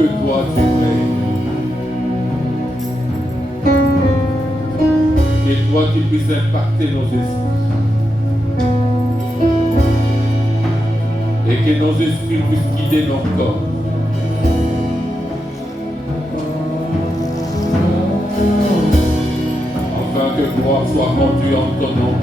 que toi tu règnes. Et toi qui puisses impacter nos esprits. Et que nos esprits puissent guider nos corps. Afin que gloire soit rendue en ton nom.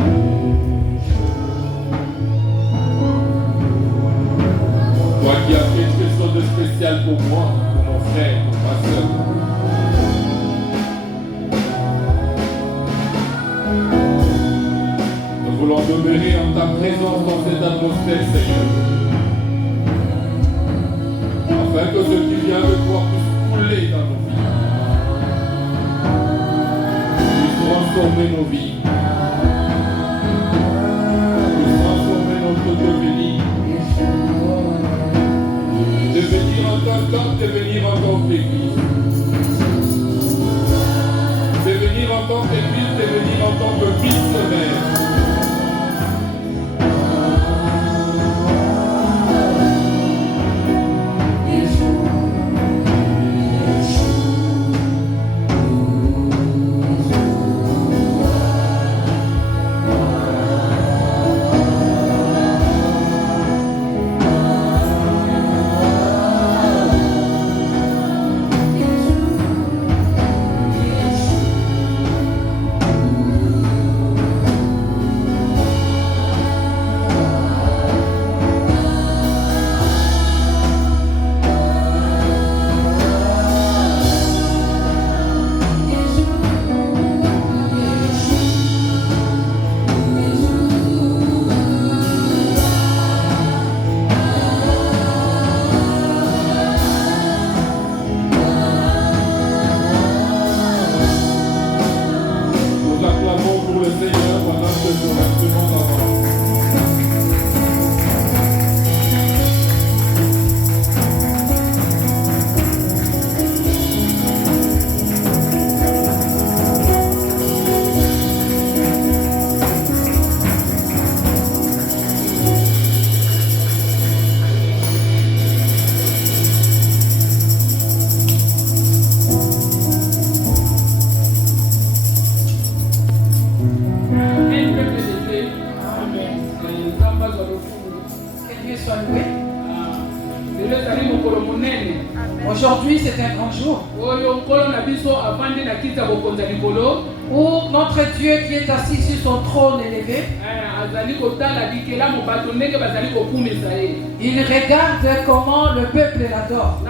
Toi qui as quelque chose de spécial pour moi, pour mon frère, pour ma soeur. Nous voulons demeurer en ta présence dans cette atmosphère, Seigneur. Afin que ce qui vient de toi puisse couler dans nos vies. Puisse transformer nos vies. Puisse transformer notre devenir. Devenir en tant qu'homme, devenir en tant qu'Église. Devenir en tant qu'Église, devenir en tant que missionnaire. Aujourd'hui, c'est un grand jour où notre Dieu qui est assis sur son trône élevé, il regarde comment le peuple l'adore.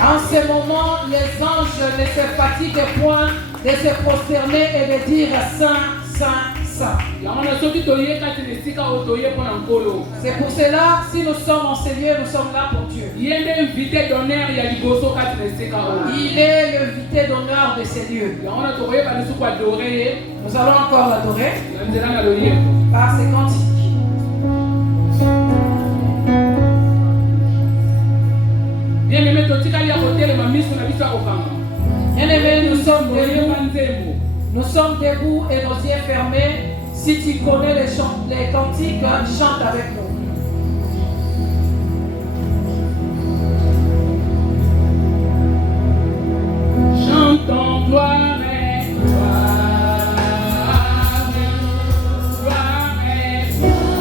En ce moment, les anges ne se fatiguent point de se prosterner et de dire Saint, Saint, Saint. C'est pour cela, si nous sommes en ce lieu, nous sommes là pour Dieu. Il est l'invité d'honneur de ces lieux. Nous allons encore l'adorer par ces cantiques. Bien-aimés, nous sommes debout et nos yeux fermés. Si tu connais les cantiques, chante avec nous. Chantons gloire et gloire, gloire et gloire.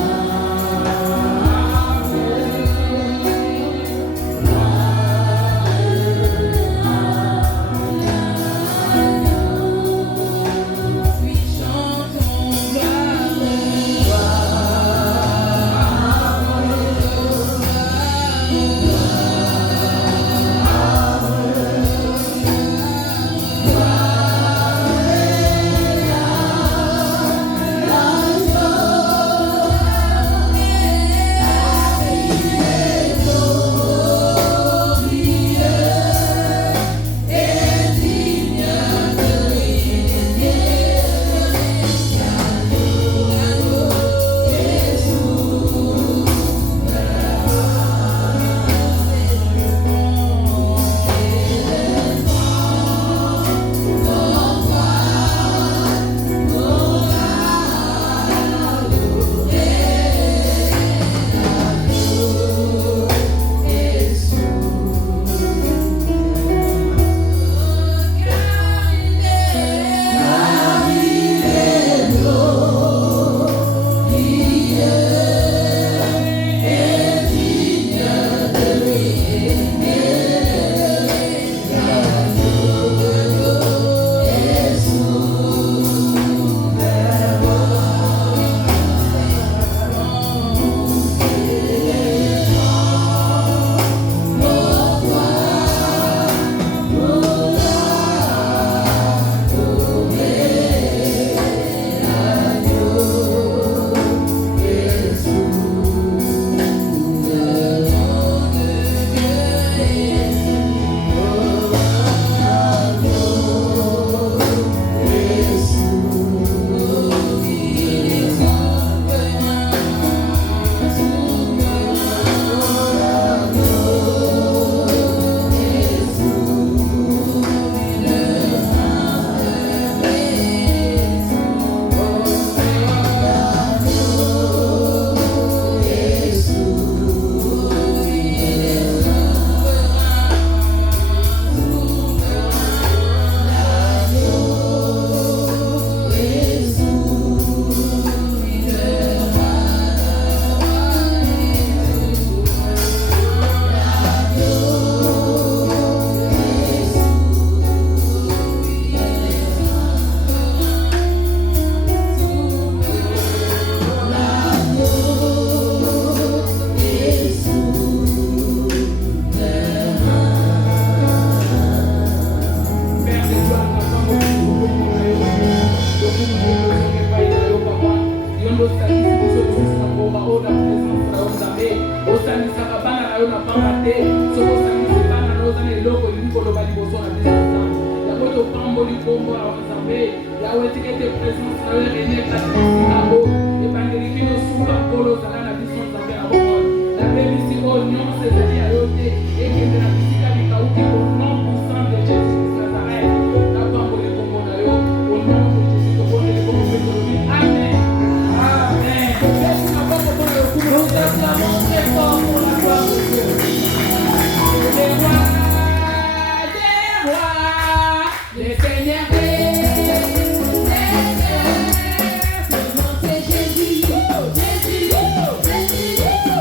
kombo ya nzambe yawe etikete présence na yo rene kati na bo ebandeli bino sula nkolo ozala na biso nzambe ya bomoi nabebisi oyo nyonso ezali ya yo te ekende na bisika bikauki au nom puissant de Jésus Nazareth napamboli kombo na yo au nom de Jésus tobondeli kombo mpe tolobi amen. Amen. Nous acclamons très fort pour la gloire de Dieu. Les rois des rois, les seigneurs C'est Jésus, Jésus, Jésus, Jésus.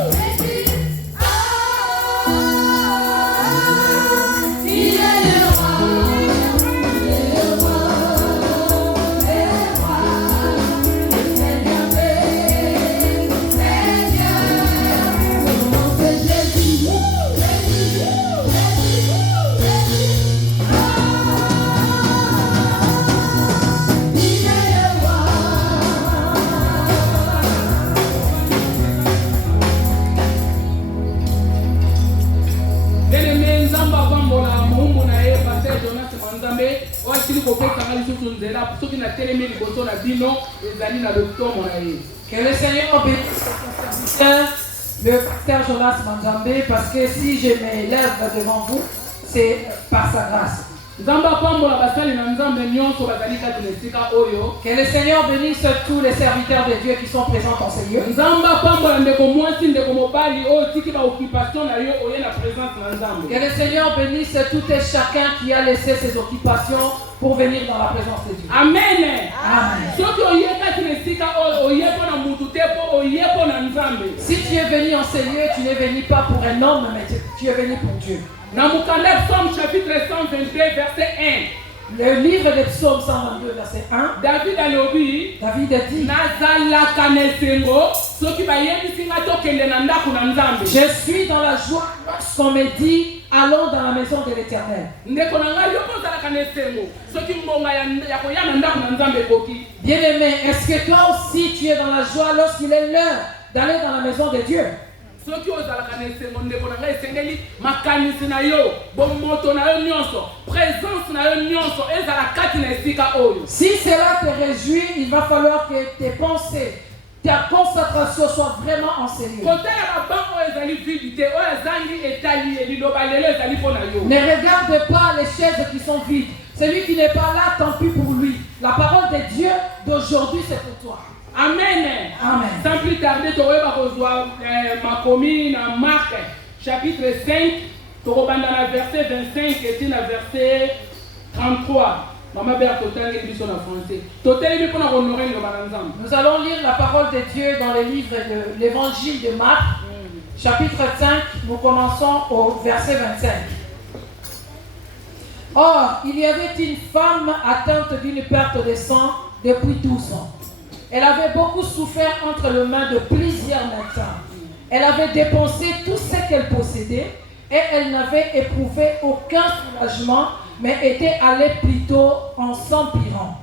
Il est le roi, il est le roi, le Seigneur des Seigneurs. Son nom c'est Jésus, Jésus, Jésus, Jésus. Il est le roi. bien-aimé nzambe apambola moumbu na ye paster Jonas Manzambe oyo asili kopesanga lisusu nzela soki natelemi liboso na bino ezali na lotomo na ye. Que le Seigneur bénisse son serviteur, le pasteur Jonas Manzambe, parce que si je m'élève devant vous, c'est par sa grâce. nzambe apambola basali na nzambe nyonso bazali kati na esika oyo. Que le Seigneur bénisse tous les serviteurs de Dieu qui sont présents dans ces lieux. nzambe apambola ndeko mwasi ndeko mobali oyo tiki ba occupation na yo oye na présence na nzambe. Que le Seigneur bénisse tout et chacun qui a laissé ses occupations pour venir dans la présence de Dieu. amen. Amen. soki oye kati na esika oyo oye mpo na mutu te mpo oye mpo na nzambe. Si tu es venu en ces lieux, tu n'es venu pas pour un homme, mais tu es venu pour Dieu. na mukanda Psaume chapitre 122 verset 1 Le livre de Psaume 122, verset 1, David alobi David a dit: nazalaka na esengo soki bayebisi nga tokende na ndako na nzambe. Je suis dans la joie lorsqu'on me dit allons dans la maison de l'Éternel. ndeko na ngai yo mpo ozalaka na esengo soki mbonga ya koya na ndako na nzambe ekoki. Bien-aimé, est-ce que toi aussi tu es dans la joie lorsqu'il est l'heure d'aller dans la maison de Dieu? soki ozalaka na esengo ndeko na ngai esengeli makanisi na yo bomoto na yo nyonso présence na yo nyonso ezala kati na esika oyo. Si cela te réjouit, il va falloir que tes pensées, ta concentration soit vraiment en ces lieux. kotala babango oyo ezali vide te oyo ezangi etali liloba lelo ezali mpo na yo. Ne regarde pas les chaises qui sont vides. Celui qui n'est pas là, tant pis pour lui. La parole de Dieu d'aujourd'hui, c'est pour toi. Amen. Amen. Sans plus tarder, tokoyeba kozwa makomi na Marc chapitre 5 tokobanda na verset 25 eti na verset 33. Mama bea totangeli biso na français. Totelemi mpona kohonorer liloba na nzambe. Nous allons lire la parole de Dieu dans le livre de l'évangile de Marc, chapitre 5. Nous commençons au verset 25. Or, il y avait une femme atteinte d'une perte de sang depuis 12 ans. Elle avait beaucoup souffert entre les mains de plusieurs médecins. Elle avait dépensé tout ce qu'elle possédait et elle n'avait éprouvé aucun soulagement, mais était allée plutôt en s'empirant.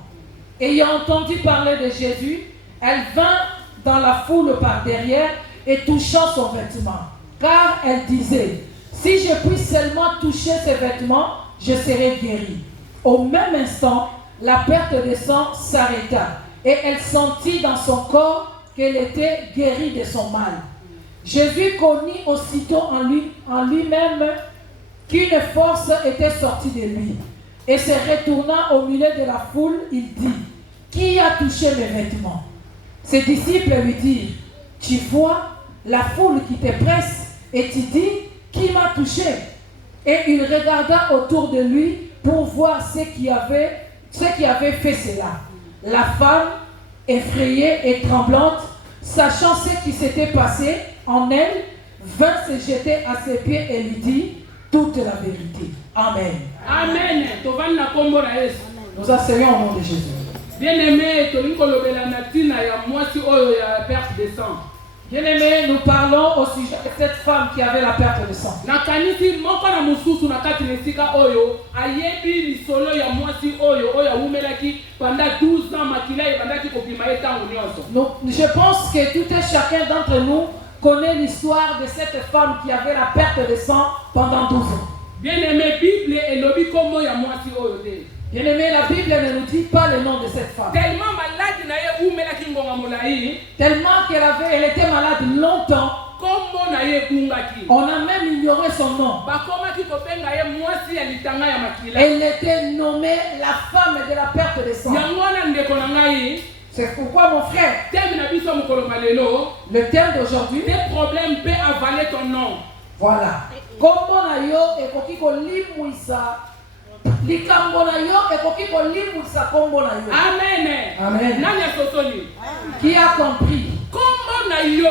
Ayant entendu parler de Jésus, elle vint dans la foule par derrière et touchant son vêtement. Car elle disait: si je puis seulement toucher ses vêtements, je serai guérie. Au même instant, la perte de sang s'arrêta et elle sentit dans son corps qu'elle était guérie de son mal. Jésus connut aussitôt en lui-même qu'une force était sortie de lui. Et se retournant au milieu de la foule, il dit: qui a touché mes vêtements? Ses disciples lui dirent: tu vois la foule qui te presse et tu dis: qui m'a touché? Et il regarda autour de lui pour voir ceux qui avaient fait cela. La femme, effrayée et tremblante, sachant ce qui s'était passé en elle, vint se jeter à ses pieds et lui dit toute la vérité. Amen. Amen. Tovani na kombo na Yesu. Nous asseyons au nom de Jésus. Bien-aimé, tolingi kolobela na ntina ya mwasi oyo ya perte de sang. Bien-aimés, nous parlons au sujet de cette femme qui avait la perte de sang. nakanisi moko na mosusu na kati na esika oyo ayebi lisolo ya mwasi oyo awumelaki pendant 12 ans makila ebandaki kobima ye ntango nyonso. Je pense que tout et chacun d'entre nous connaît l'histoire de cette femme qui avait la perte de sang pendant 12 ans. Bien-aimé, Bible elobi kombo ya mwasi oyo te. Bien-aimé, la Bible ne nous dit pas le nom de cette femme. Tellement malade na ye umelaki ngonga molai. Tellement elle était malade longtemps. Kombo na ye kungaki. On a même ignoré son nom. Bakomaki kobenga ye mwasi ya litanga ya makila. Elle était nommée la femme de la perte de sang. Yango wana ndeko na ngai. C'est pourquoi mon frère, Thème na biso mokolo malelo. le thème d'aujourd'hui, Tes problèmes peut avaler ton nom. voilà. Kombo na yo ekoki kolimwisa. Likambo na yo ekoki kolimwisa kombo na yo. Amen. Amen. Nani asosoli? Qui a compris? Kombo na yo.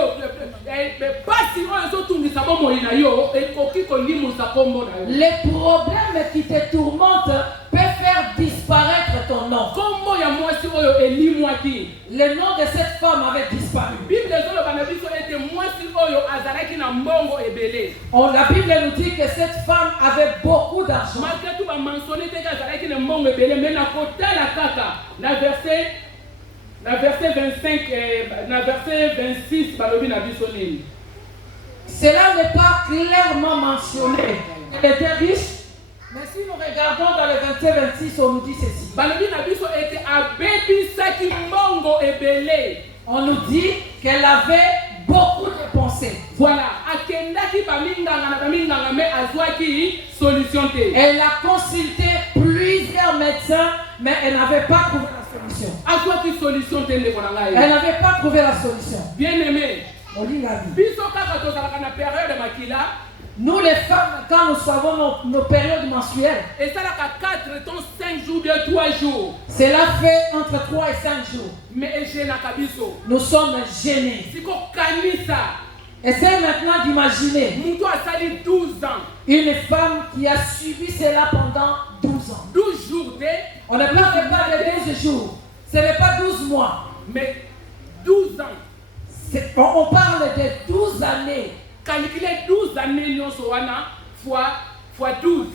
Basi oyo ezotungisa bomoi na yo ekoki kolimusa kombo na yo. Les problèmes qui te tourmentent peuvent faire disparaître ton nom. Kombo ya mwasi oyo elimwaki. Le nom de cette femme avait disparu. Bible ezoloba na biso ete mwasi oyo azalaki na mbongo ebele. La Bible nous dit que cette femme avait beaucoup d'argent. Malgré tout bamansione teke azalaki na mbongo ebele mais na kotala kaka na verset 25 na verset 26 balobi na biso nini. Cela n'est pas clairement mentionné. Elle était riche, mais si nous regardons dans le 21-26, on nous dit ceci. Balobi na biso ete abebisaki mbongo ebele. On nous dit qu'elle avait beaucoup dépensé. Voilà, akendaki baminganga na baminganga mais azwaki solution te. Elle a consulté plusieurs médecins, mais elle n'avait pas trouvé la solution. Azwaki solution te ndeko na ngai. Elle n'avait pas trouvé la solution. Bien aimé. On lit la Bible. Biso kaka tozalaka na période de makila. Nous les femmes, quand nous savons nos périodes menstruelles, Et ça là 4 temps 5 jours bien 3 jours. cela fait entre 3 et 5 jours. Mais je na kabiso. Nous sommes gênés. Siko kanisa. Essayez maintenant d'imaginer Mutu asali 12 ans. une femme qui a subi cela pendant 12 ans. 12 jours de. On ne parle pas de 12 jours. Ce n'est pas 12 mois. Mais 12 ans. On parle de 12 années. Calculer 12 années nyonso wana fois 12.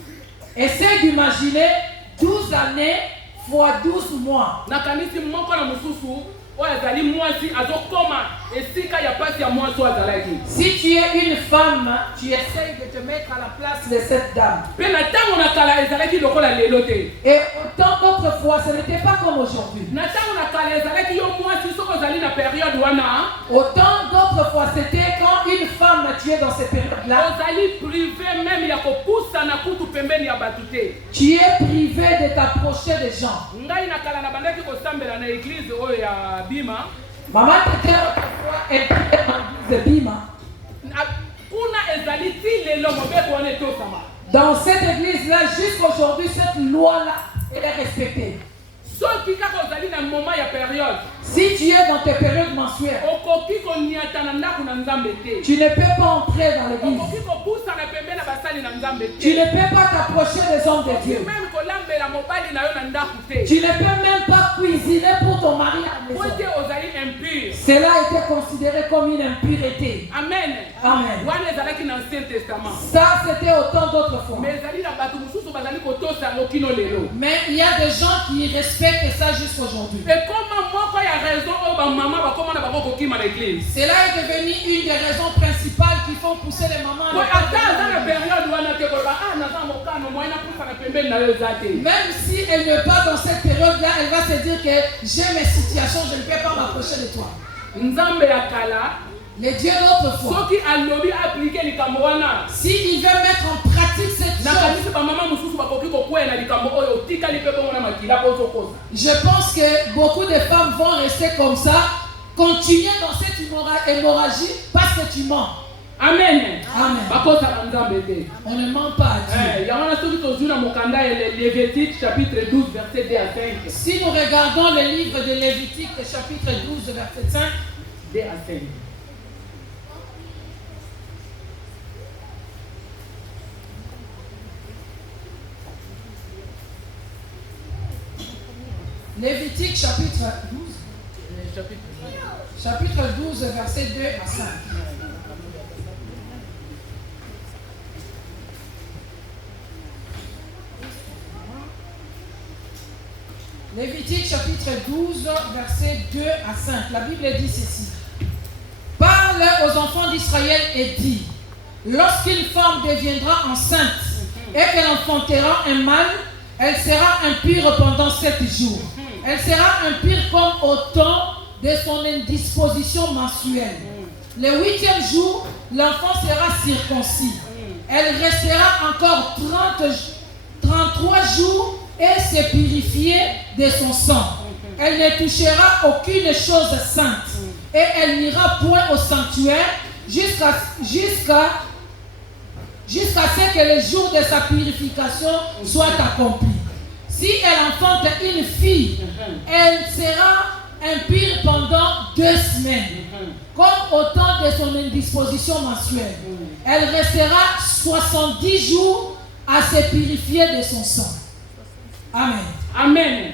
Essayez d'imaginer 12 années fois 12 mois. Nakanisi moko na mususu oyo azali mwasi azokoma esika ya pasi ya mwasi oyo azalaki. Si tu es une femme, tu essayes de te mettre à la place de cette dame. Mpe na ntango na kala ezalaki lokola lelo te. Et autant d'autrefois, ce n'était pas comme aujourd'hui. Na ntango na kala ezalaki yo mwasi soki ozali na période wana. Autant d'autrefois, c'était quand une femme tuait dans ces périodes-là. Ozali privé même ya kopusa na kutu pembeni ya bato te. Tu es privé de t'approcher des gens. Ngai na kala na bandaki kosambela na église oyo ya Bima. Maman était autrefois impliquée dans l'église de Bima. Kuna ezali ti lelo mobeko wana etosama. Dans cette église-là, jusqu'aujourd'hui, cette loi-là, elle est respectée. Soki kaka ozali na moment ya période. Si tu es dans tes périodes mensuelles, Okoki koniata na ndako na Nzambe te. tu ne peux pas entrer dans l'église. Okoki kopusa na pembeni na basali na Nzambe te. Tu ne peux pas t'approcher des hommes de Dieu. Même kolambela mobali na yo na ndako te. Tu ne peux même pas cuisiner pour ton mari à la maison. Ote ozali impur. Cela était considéré comme une impureté. Amen. Amen. Wana ezalaki na Ancien Testament. Ça, c'était autant d'autres fois. Mais ezali na bato mosusu bazali kotosa lokino lelo. Mais il y a des gens qui respectent ça jusqu'aujourd'hui. Et comment moko ya raison oyo bamama bakoma na bango kokima na église. Cela est devenu une des raisons principales qui font pousser les mamans Po ata aza na période wana te koloba naza mokano moye nakufa na pembeni na yo eza te. Même si elle n'est pas dans cette période-là, elle va se dire que j'ai mes situations, je ne peux pas m'approcher de toi. Nzambe ya kala. Les dieux d'autrefois, Soki alobi appliquer likambo wana. s'il veut mettre en pratique cette Na chose, kanisi ba mama mususu bakoki kokwela likambo oyo otikali pe bongo na makila po zokoza. je pense que beaucoup de femmes vont rester comme ça, continuer dans cette hémorragie parce que tu mens. Amen. Amen. Bakosa na Nzambe te. On ne ment pas à Dieu. Yango na soki tozwi na mokanda ya Lévitique chapitre 12 verset 2 à 5. Si nous regardons le livre de Lévitique, chapitre 12, verset 5, 2 à 5. Lévitique, chapitre 12, Chapitre chapitre 12, verset 2 à 5. Lévitique chapitre 12, verset 2 à 5. La Bible dit ceci. Parle aux enfants d'Israël et dis, lorsqu'une femme deviendra enceinte et qu'elle enfantera un mâle, Elle sera impure pendant 7 jours. Elle sera impure comme au temps de son indisposition mensuelle. Le 8e jour, l'enfant sera circoncis. Elle restera encore 33 jours et se purifier de son sang. Elle ne touchera aucune chose sainte. Et elle n'ira point au sanctuaire jusqu'à ce que le jour de sa purification soit accompli. Si elle enfante une fille, elle sera impure pendant 2 semaines, comme au temps de son indisposition mensuelle. Elle restera 70 jours à se purifier de son sang. Amen. Amen.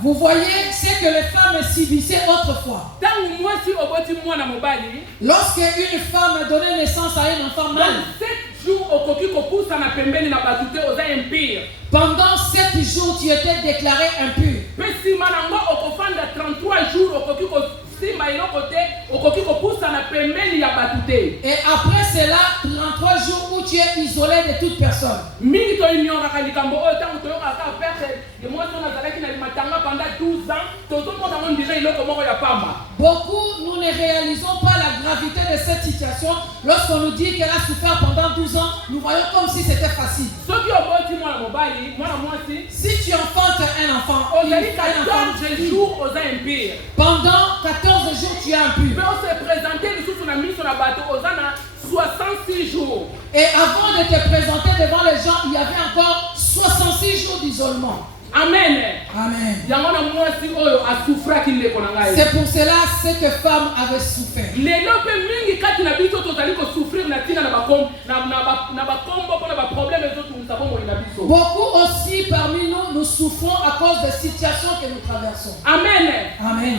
Vous voyez ce que les femmes subissaient autrefois. Lorsque une femme donnait naissance à un enfant mâle, pendant 7 jours, tu étais déclaré impur. Et après cela, 33 jours où tu es isolé de toute personne. Beaucoup, nous ne réalisons pas la gravité de cette situation. Lorsqu'on nous dit qu'elle a souffert pendant 12 ans, nous voyons comme si c'était facile. Si tu enfantes un enfant, pendant 14 jours, tu es impur. Et avant de te présenter devant les gens, il y avait encore 66 jours d'isolement. Amen. Amen. C'est pour cela que cette femme avait souffert. Beaucoup aussi parmi nous, nous souffrons à cause des situations que nous traversons. Amen. Amen.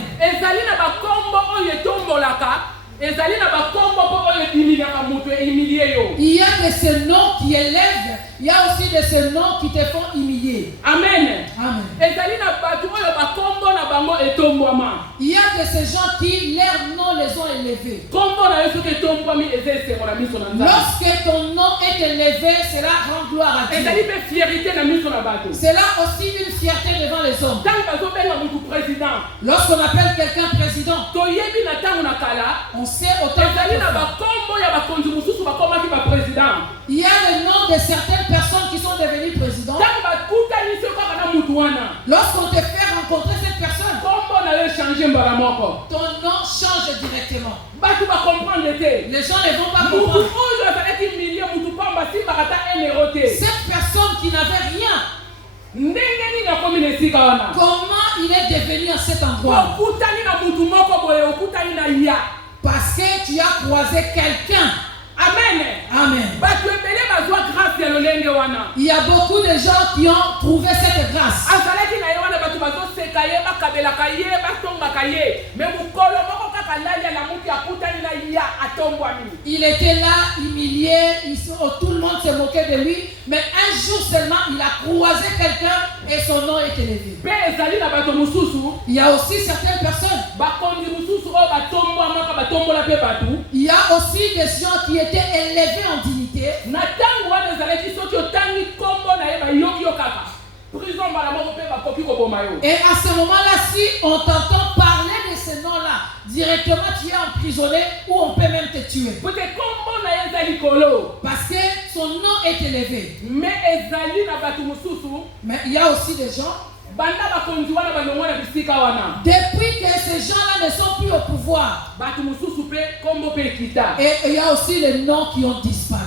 Il y a de ces noms qui élèvent, il y a aussi de ces noms qui te font humilier. Amen. Amen. Il y a de ces gens qui leurs noms les ont élevés. Lorsque ton nom est élevé, cela rend gloire à Dieu. Cela aussi une fierté devant les hommes. Lorsqu'on appelle quelqu'un président, on sait autant. Il y a le nom de certaines personnes qui sont devenues présidents. Lorsqu'on te fait rencontrer cette personne, ton nom change directement. Les gens ne vont pas comprendre. Cette personne qui n'avait rien, comment il est devenu à cet endroit? Parce que tu as croisé quelqu'un. Amen. Amen. Il y a beaucoup de gens qui ont trouvé cette grâce. Il était là, humilié, tout le monde se moquait de lui, mais un jour seulement, il a croisé quelqu'un et son nom est élevé. Il y a aussi certaines personnes. Il y a aussi des gens qui étaient élevés en dignité. Et à ce moment-là, si on t'entend parler de ce nom-là, directement tu es emprisonné ou on peut même te tuer. Parce que son nom est élevé. Mais il y a aussi des gens, depuis que ces gens-là ne sont plus au pouvoir, et il y a aussi les noms qui ont disparu.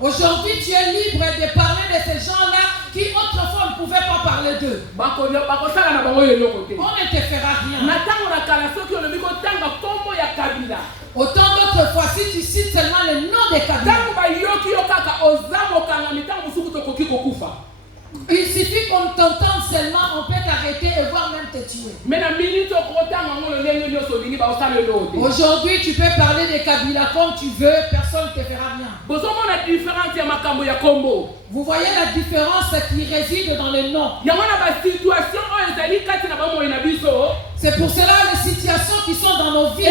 Aujourd'hui, tu es libre de parler de ces gens-là qui autrefois ne pouvaient pas parler d'eux. On ne te fera rien. Autant d'autres fois, si tu cites seulement le nom de Kabila, il suffit qu'on t'entende seulement, on peut t'arrêter et voire même te tuer. Aujourd'hui, tu peux parler de Kabila comme tu veux, personne ne te fera rien. Vous voyez la différence qui réside dans le nom. C'est pour cela les situations qui sont dans nos vies.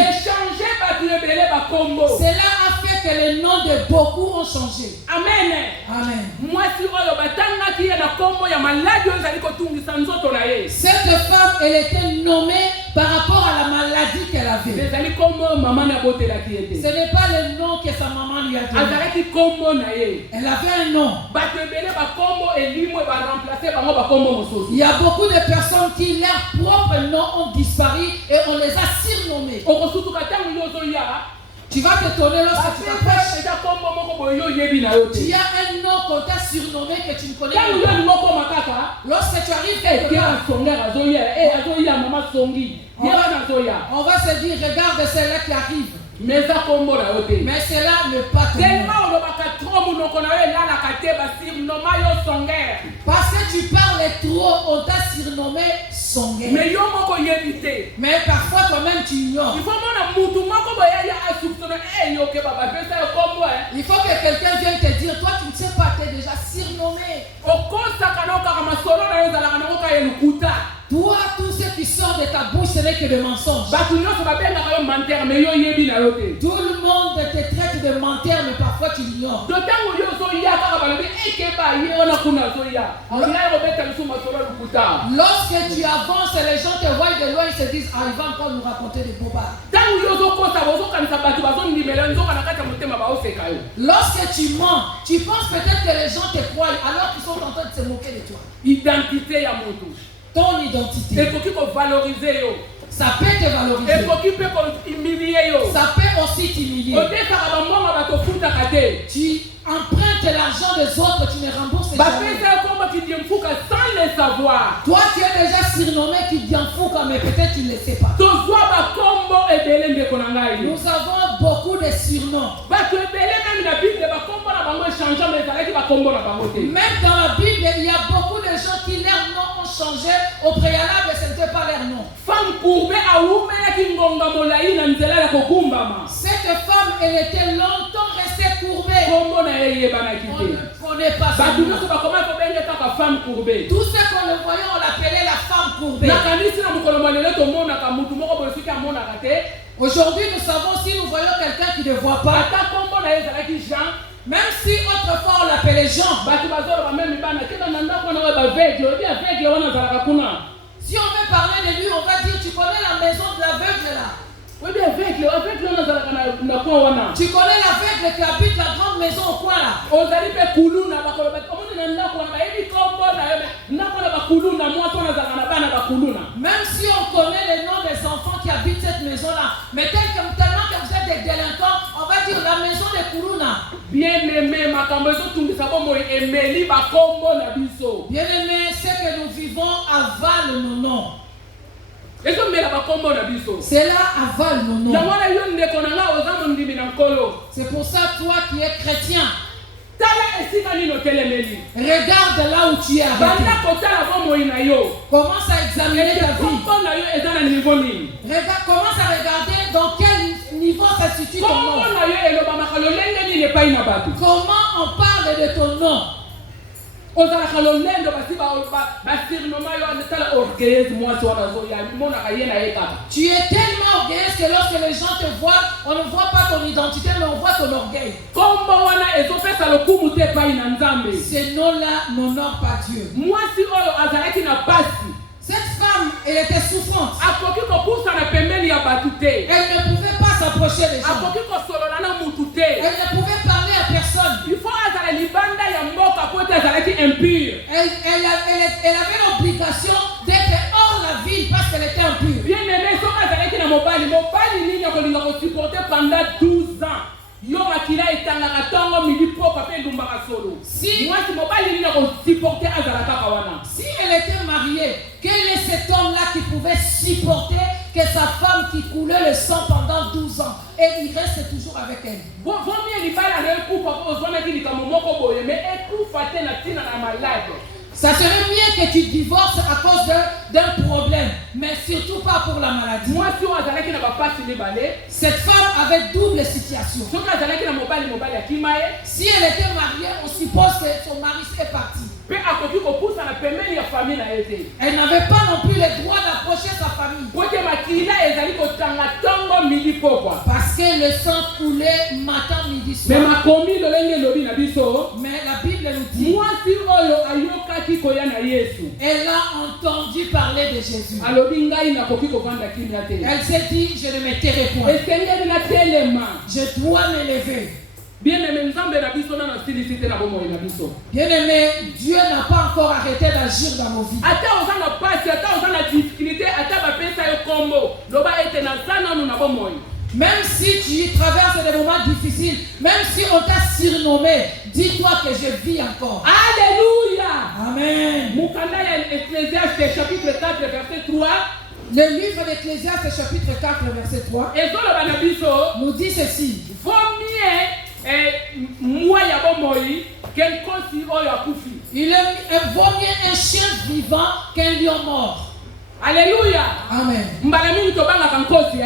de beaucoup ont changé. Amen. Amen. Mwasi oyo batangaki ye na kombo ya maladi oyo ezali kotungisa nzoto na ye. Cette femme, elle était nommée par rapport à la maladie qu'elle avait. Ezali kombo mama na botelaki ye Ce te. n'est pas le nom que sa maman lui a donné. Azalaki kombo na ye. Elle avait un nom. Bato ebele bakombo elimo baremplace bango bakombo mosusu. Il y a beaucoup de personnes qui, leurs propres noms ont disparu et on les a surnommés. Okosutuka tango yo ozoya. Tu vas t'étonner lorsque tu t'approches. Eza kombo moko boye yo yebi na yo Tu te. as un nom qu'on t'a surnommé que tu ne connais Tango yo pas. limoko makaka. Lorsque tu arrives quelque Kera part, songera azoya. Azoya mama songi. Ye wana azoya. on va se dire, regarde celle-là qui arrive. Meza kombo na yo te. Mais cela n'est pas ton nom. Tellement olobaka trop munoko na yo elalaka te basirnoma yo songera. Parce que tu parles trop, on t'a surnommé Songuer. Mais yo moko yebi te. Mais parfois toi-même tu ignores. Il faut mona mutu moko boya ya asupsona yo ke baba pesa yo kombo Il faut que quelqu'un vienne te dire, toi tu ne sais pas, tu es déjà surnommé. okosaka na okaka masolo na yo ezalaka na koka ye lukuta. Toi, tout ce qui sort de ta bouche, ce n'est que des mensonges. Bato nyonso babengaka yo menteur mais yo yebi na yo te. Tout le monde te traite de menteur, mais parfois tu l'ignores. To tango yo ozoya kaka balobi ekeba ye wana kuna azoya. Azoya kobeta biso masolo ya lukuta. Lorsque tu avances, les gens te voient de loin, ils se disent, ah, il va encore nous raconter des bobards. Tango yo ozokosa bozokanisa bato bazondimela nzoka na kati ya motema baoseka yo. Lorsque tu mens, tu penses peut-être que les gens te croient alors qu'ils sont en train de se moquer de toi. Identité ya moto. Ton identité. Ekoki kovalorize yo. Ça peut te valoriser. Ekoki mpe kohumilie yo. Ça peut aussi t'humilier. Odesaka bambongo bato futaka te. Tu empruntes l'argent des autres, tu ne rembourses jamais. bapesa yo kombo kidi mfuka sans le savoir. Toi, tu es déjà surnommé Kidian Fouka, mais peut-être tu ne le sais pas. tozwa bakombo ebele ndeko na ngai. Nous avons beaucoup de surnoms. bato ebele même na bible bakombo na bango echangeant mais ezalaki bakombo na bango te. Même dans la Bible, il y a beaucoup de gens qui leurs noms ont changé. Au préalable, ce n'était pas leur nom. femme courbe awumelaki ngonga molai na nzela ya kokumbama. Cette femme, elle était longtemps restée courbée. kombo na ye eyebanaki On te. ne connaît pas bato son nom. nyonso bakoma kobenge kaka femme courbe. Tout ce qu'on le voyait, on l'appelait la femme courbée. nakanisi na mokolo mwa lelo tomonaka mutu moko boye soki amonaka te. Aujourd'hui, nous savons si nous voyons quelqu'un qui ne voit pas, ata kombo na ye ezalaki jean. même si autrefois on l'appelait Jean, bato bazoloba meme mibana keba na ndako wana oyo baveugle oyebi aveugle wana azalaka kuna. si on veut parler de lui, on va dire, tu connais la maison de l'aveugle là. oyebi aveugle wana azalaka na coin wana. Tu connais l'aveugle qui habite la grande maison au coin là. ozali mpe kuluna bakoloba omoni na ndako wana bayebi kombo na yo ndako wana bakuluna mwasi wana azalaka na bana bakuluna. Même si on connaît les noms des enfants qui habitent cette maison là, mais tellement que vous êtes des délinquants, on va dire la maison de Kuruna. bien aimé makambo ezotungisa bomoi emeli bakombo na biso. Bien aimé, ce que nous vivons avale nos noms. ezomela bakombo na biso. Cela avale nos yango noms. wana yo ndeko na nga oza mondimi na nkolo. C'est pour ça, toi qui es chrétien, tala esika nini otelemeli. regarde là où tu es arrêté. banda kotala bomoi na yo. Commence à examiner ta vie. kombo na yo eza na niveau nini. Commence à regarder dans quel niveau ça se situe ton kombo nom. na yo elobamaka lolenge nini epai na bato. Comment on parle de ton nom. ozalaka lolendo basi basirnoma yo tala orgueilleuse mwasi wana azoya monaka ye na ye kaka. Tu es tellement orgueilleuse que lorsque les gens te voient, on ne voit pas ton identité, mais on voit ton orgueil. kombo wana ezopesa lokumu te epai na nzambe. Ces noms-là n'honorent pas Dieu. mwasi oyo azalaki na pasi. Cette femme, elle était souffrante. akoki kopusana pembeni ya bato te. Elle ne pouvait pas s'approcher des gens. akoki kosolola na mutu te. Elle ne pouvait parler à personne. il faut azala libanda ya mboka po ete azalaki impure. Elle avait l'obligation d'être hors la ville parce qu'elle était impure. bien aimé soki azalaki na mobali nini akolinga kosupporte pendant 12 ans. yo makila etangaka ntongo midi pokwa mpe elumbaka solo. mwasi mobali nini akosupporte azala kaka wana. Si elle était mariée, quel est cet homme-là qui pouvait supporter que sa femme qui coulait le sang pendant 12 ans et il reste toujours avec elle? vomi libala na ekufa po ozwanaki likambo moko boye me ekufa te na ntina na malade. Ça serait mieux que tu divorces à cause d'un problème, mais surtout pas pour la maladie. mwasi oyo azalaki na bapasi mibale. Cette femme avait double situation. soki azalaki na mobali akima ye. Si elle était mariée, on suppose que son mari est parti. mpe akoki kopusana pembeni ya famille na ye te. Elle n'avait pas non plus le droit d'approcher sa famille. po ete makila ezali kotanga ntongo midi pokwa. Parce que le sang coulait matin, midi, Mais soir. ma commis de l'enge lobi na biso. Mais la Bible nous dit, Moi si oyo ayokaki koya na Yesu. elle a entendu parler de Jésus. Alobi ngai na koki kovanda kimia te. Elle s'est dit, je ne me tairai point. Esengeli na telema. Je dois m'élever. Bien-aimé, Nzambe na biso na silicité na bomoi na biso. Bien-aimé, Dieu n'a pas encore arrêté d'agir dans nos vies. Ata oza na pasi, ata oza na difficulté, ata bapesa yo kombo. Loba ete na sana nu na bomoi. Même si tu traverses des moments difficiles, même si on t'a surnommé, dis-toi que je vis encore. Alléluia. Amen. Mukanda ya Ecclésiaste chapitre 4 verset 3. Le livre d'Ecclésiaste chapitre 4 verset 3 Ezoloba na biso. nous dit ceci. Vaut mieux moi ya bomoi qu'un kosi oyo akufi. Il vaut mieux un chien vivant qu'un lion mort. Alléluia. Amen. Mbala mingi tobanga kan kosi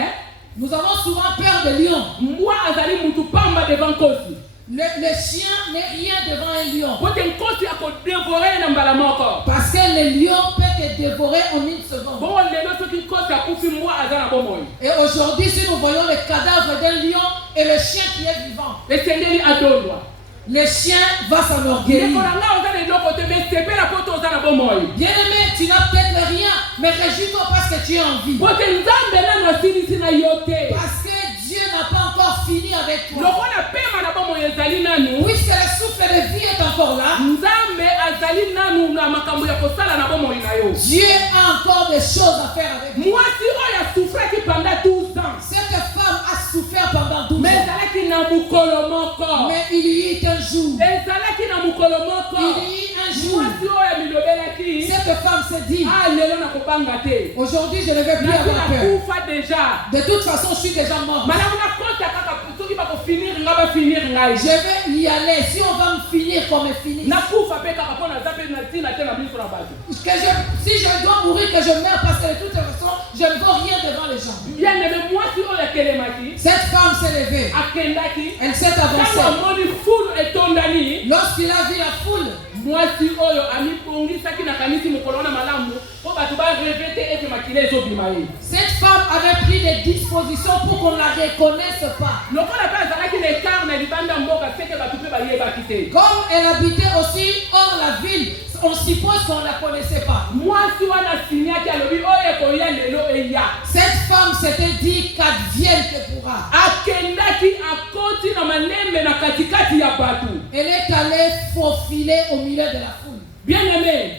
Nous avons souvent peur de lions. Moi azali mutu pamba devant kosi. Le chien n'est rien devant un lion. Pote kosi ako dévorer na mbala moko. Parce que le lion peut te dévorer en une seconde. Bon lelo soki kosi akufi moi azana bomoi. Et aujourd'hui, si nous voyons le cadavre d'un lion et le chien qui est vivant, Esengeli adolwa. le chien va s'enorgueillir. Nekolanga ozana eloko te mais sepela poto ozana bomoi. Bien-aimé, tu n'as peut-être rien, mais réjouis-toi parce que tu es en vie. Pote nzambe na silisi na yote. Parce que Dieu n'a pas encore fini avec toi. Lokola pema na bomoi ezali nanu. Puisque le souffle de vie est encore là, Nzambe azali nanu na makambo ya kosala na bomoi na yo. Dieu a encore des choses à faire avec toi. Moi si oyo asouffraki pendant 12 ans. Cette femme a souffert pendant 12 Mais ans. ezalaki na mukolo moko. Mais il y eut un jour. Ezalaki na mukolo moko. Il y eut un jour. Moi si oyo milobelaki. Cette femme s'est dit, Ah lelo na kobanga te. aujourd'hui je ne vais plus avoir peur. Nakufa déjà. De toute façon, je suis déjà mort. Malamu na kota kaka soki bakofinir nga bafinir ngai. Je vais y aller. Si on va me finir comme me finir. Nakufa pe kaka pona zape na tina te na biso na bato. Si je dois mourir, que je meurs parce que de toute façon, je ne vaux rien devant les gens. Bien aimé, moi si oyo kelemaki. Cette femme s'est levée. Akendaki. Elle s'est avancée. Kama moni foule etondani. Lorsqu'il a vu la foule, mwasi oyo amibongisaki na kanisi mokolo na malamu po bato barevete ete makila ezobima ye. Cette femme avait pris des dispositions pour qu'on ne la reconnaisse pas. Lokola mpe azalaki na ekart na libanda mboka seke bato mpe bayebaki te. Comme elle habitait aussi hors la ville, on suppose qu'on ne la connaissait pas. Mwasi wana signaki alobi oyo ekoya lelo eya. Cette femme s'était dit qu'advienne que pourra. Akendaki akoti na manembe na katikati ya bato. Elle est allée faufiler au milieu de la foule. Bien aimé,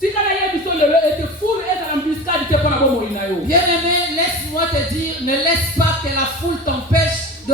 tikala yebiso lelo ete foule ezala embuscade te mpona bomoi na yo. Bien aimé, laisse-moi te dire, ne laisse pas que la foule t'empêche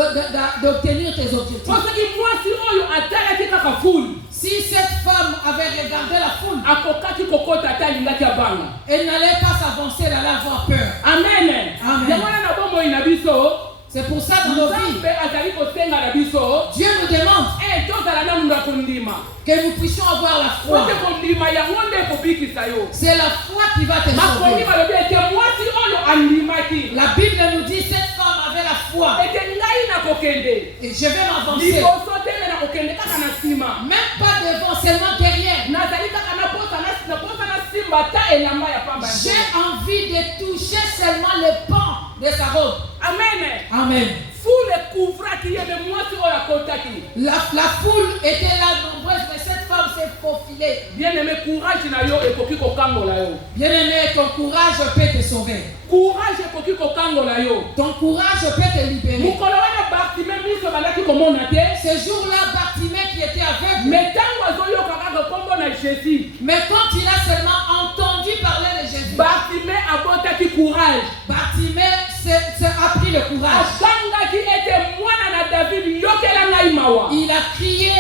d'obtenir tes objectifs. Soki mwasi oyo atalaki kaka foule. Si cette femme avait regardé la foule, akokaki kokota ata alingaki abanga. elle n'allait pas s'avancer, elle allait avoir peur. Amen. Amen. Yango wana na bomoi na biso. C'est pour ça dans nos vies, Nzambe azali kosenga na biso. Dieu nous demande tozala na mundu akondima. que nous puissions avoir la foi. Ote kondima yango nde ekobikisa yo. C'est la foi qui va te Makomi sauver. balobi ete mwasi oyo andimaki. La Bible nous dit cette femme avait la foi. Ete ngai nakokende. Et je vais m'avancer. Liboso tele nakokende kaka na nsima. Même pas devant, seulement derrière. Nazali kaka naposa na simba ta elamba ya pamba. J'ai envie de toucher seulement le pan de sa robe. Amen. Amen. Foule couvraki yebe mwasi oyo akotaki. La foule était là nombreuse, mais cette femme s'est faufilée. Bien aimé, courage na yo ekoki kokangola yo. Bien aimé, ton courage peut te sauver. Courage ekoki kokangola yo. Ton courage peut te libérer. Mukolo wana Bartime miso balaki komona te. Ce jour-là, Bartimée qui était aveugle, Mais tango azoyoka kaka kombo na Jésus. mais quand il a seulement entendu parler de Jésus, Bartime abotaki courage. Bartimée a pris le courage. Abangaki ete mwana na David yokela ngai mawa. Il a crié,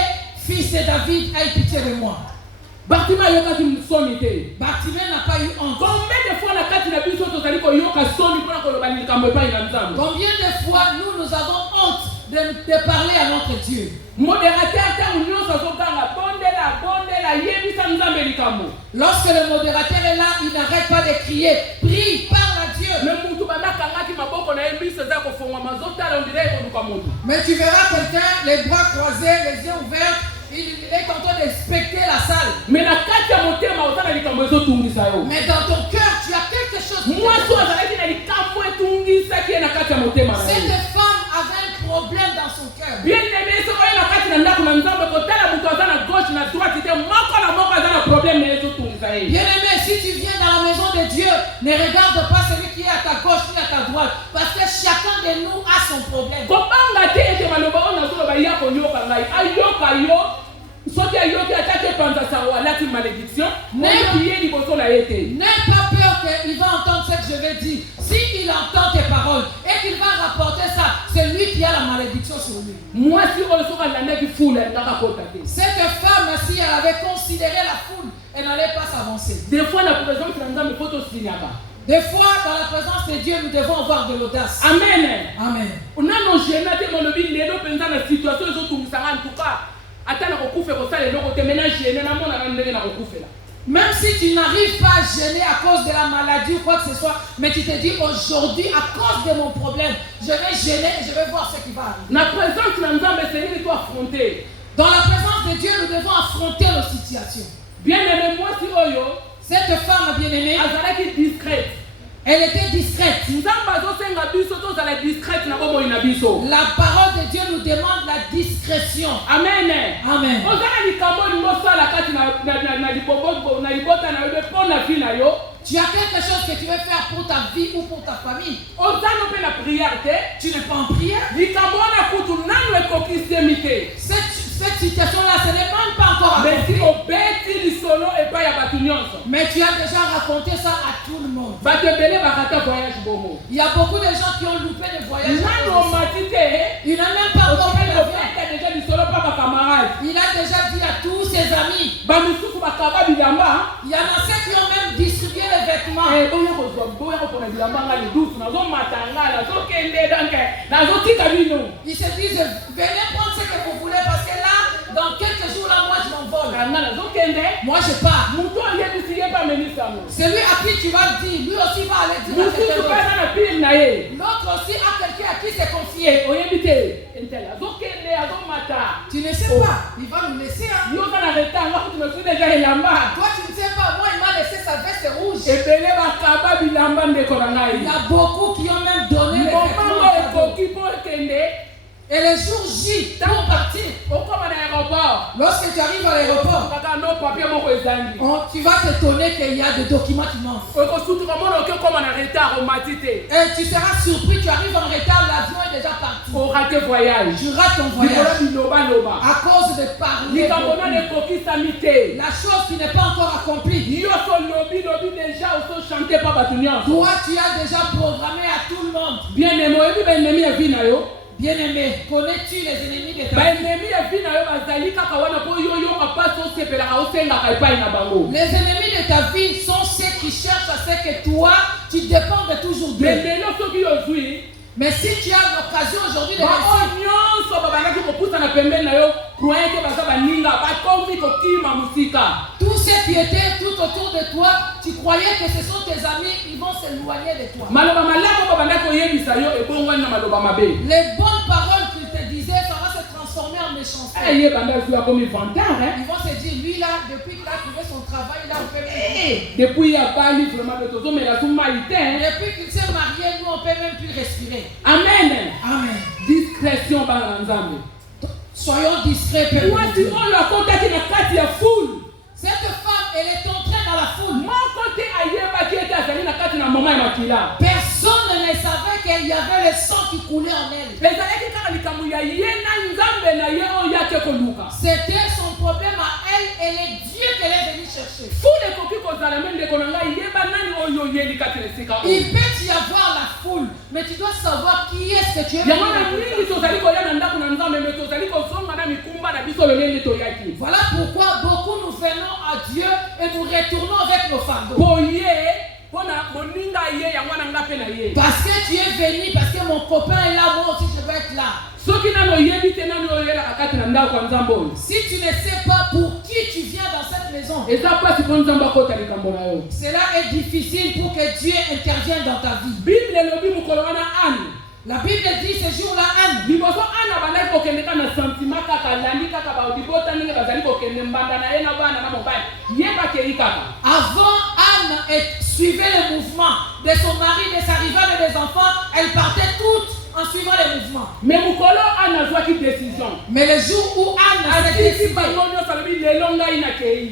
fils de David, aie pitié de moi. Bartime ayokaki soni te. Bartimée n'a pas eu honte. Combien de fois na kati na biso tozali koyoka soni mpona koloba likambo epai na Nzambe? Combien de fois nous avons honte de parler à notre Dieu? Modérateur ntango nyonso azoganga bondela yebisa Nzambe likambo. Lorsque le modérateur est là, il n'arrête pas de crier, prie, parle à Dieu. Mais mutu bandakangaki maboko na ye miso eza kofongwama azotala ondire ekoduka motu. Mais tu verras quelqu'un, les bras croisés, les yeux ouverts, il est en train d'inspecter la salle. Mais na kati ya motema ozana likambo ezotungisa yo. Mais dans ton cœur, tu as quelque chose qui te Mwasi azalaki na likambo etungisaki ye na kati ya motema na ye. Cette femme avait un ne regarde pas celui qui est à ta gauche ni à ta droite. Parce que chacun de nous a son problème. N'aie pas peur qu'il va entendre ce que je vais dire. S'il entend tes paroles et qu'il va rapporter ça, c'est lui qui a la malédiction sur lui. Cette femme, si elle avait considéré la foule, elle n'allait pas s'avancer. Des fois, dans la présence de Dieu, nous devons avoir de l'audace. Amen. Amen. Même si tu n'arrives pas à gêner à cause de la maladie ou quoi que ce soit, mais tu te dis aujourd'hui, à cause de mon problème, je vais gêner et je vais voir ce qui va arriver. Dans la présence de Dieu, nous devons affronter nos situations. Bien-aimé, moi, si Oyo, cette femme bien-aimée, discrète. Elle était discrète. La parole de Dieu nous demande la discrétion. Amen. Amen. Tu as quelque chose que tu veux faire pour ta vie ou pour ta famille. Tu n'es pas en prière. Cette situation-là, ce n'est même pas encore accompli. Mais tu as déjà raconté ça à tout le monde. Il y a beaucoup de gens qui ont loupé le voyage. Il n'a même pas encore fait l'avion. Il a déjà dit à tous ses amis. Il y en a ceux qui ont même distribué les vêtements. Ils se disent, venez prendre ce que vous voulez parce que là, dans quelques jours là, moi je m'envole. Moi je pars. Celui à qui tu vas dire, lui aussi va aller dire à quelqu'un d'autre. L'autre aussi a quelqu'un à qui c'est confié. Tu ne sais pas, il va nous laisser. Toi tu ne sais pas, moi il m'a laissé sa veste rouge. Il y a beaucoup qui ont même donné les vêtements. Et le jour J, pour partir, lorsque tu arrives à l'aéroport, tu vas t'étonner qu'il y a des documents qui manquent. Et tu seras surpris, tu arrives en retard, l'avion est déjà parti. Tu rates ton voyage à cause de parler. La chose qui n'est pas encore accomplie. Toi, tu as déjà programmé à tout le monde. Bien-aimé, connais-tu les ennemis de ta vie? Les ennemis de ta vie sont ceux qui cherchent à ce que toi, tu dépendes toujours d'eux. Mais si tu as l'occasion aujourd'hui de tous ceux qui étaient tout autour de toi, tu croyais que ce sont tes amis, ils vont s'éloigner de toi. Les bonnes paroles qu'ils te disaient, ça va se transformer en méchanceté. Ils vont se dire, lui là, depuis qu'il a trouvé son travail, là on peut depuis qu'il s'est marié, nous on peut même plus respirer. Amen. Amen. Discrétion. Soyons discrets. Cette femme, elle est entrée dans la foule. Personne ne savait qu'il y avait le sang qui coulait en elle. C'était son problème à elle et les dieux qu'elle est venue chercher. Il peut y avoir la foule, mais tu dois savoir qui est-ce que tu es. Voilà pourquoi beaucoup nous venons à Dieu et nous retournons avec nos fardeaux. Parce que tu es venu, parce que mon copain est là, moi aussi je dois être là. Si tu ne sais pas pour qui tu viens dans cette maison, cela est difficile pour que Dieu intervienne dans ta vie. La Bible dit ce jour-là, avant Anne suivait le mouvement de son mari, de sa rivale et des enfants, elle partait toute en suivant les mouvements. Mais le jour où Anne a décidé,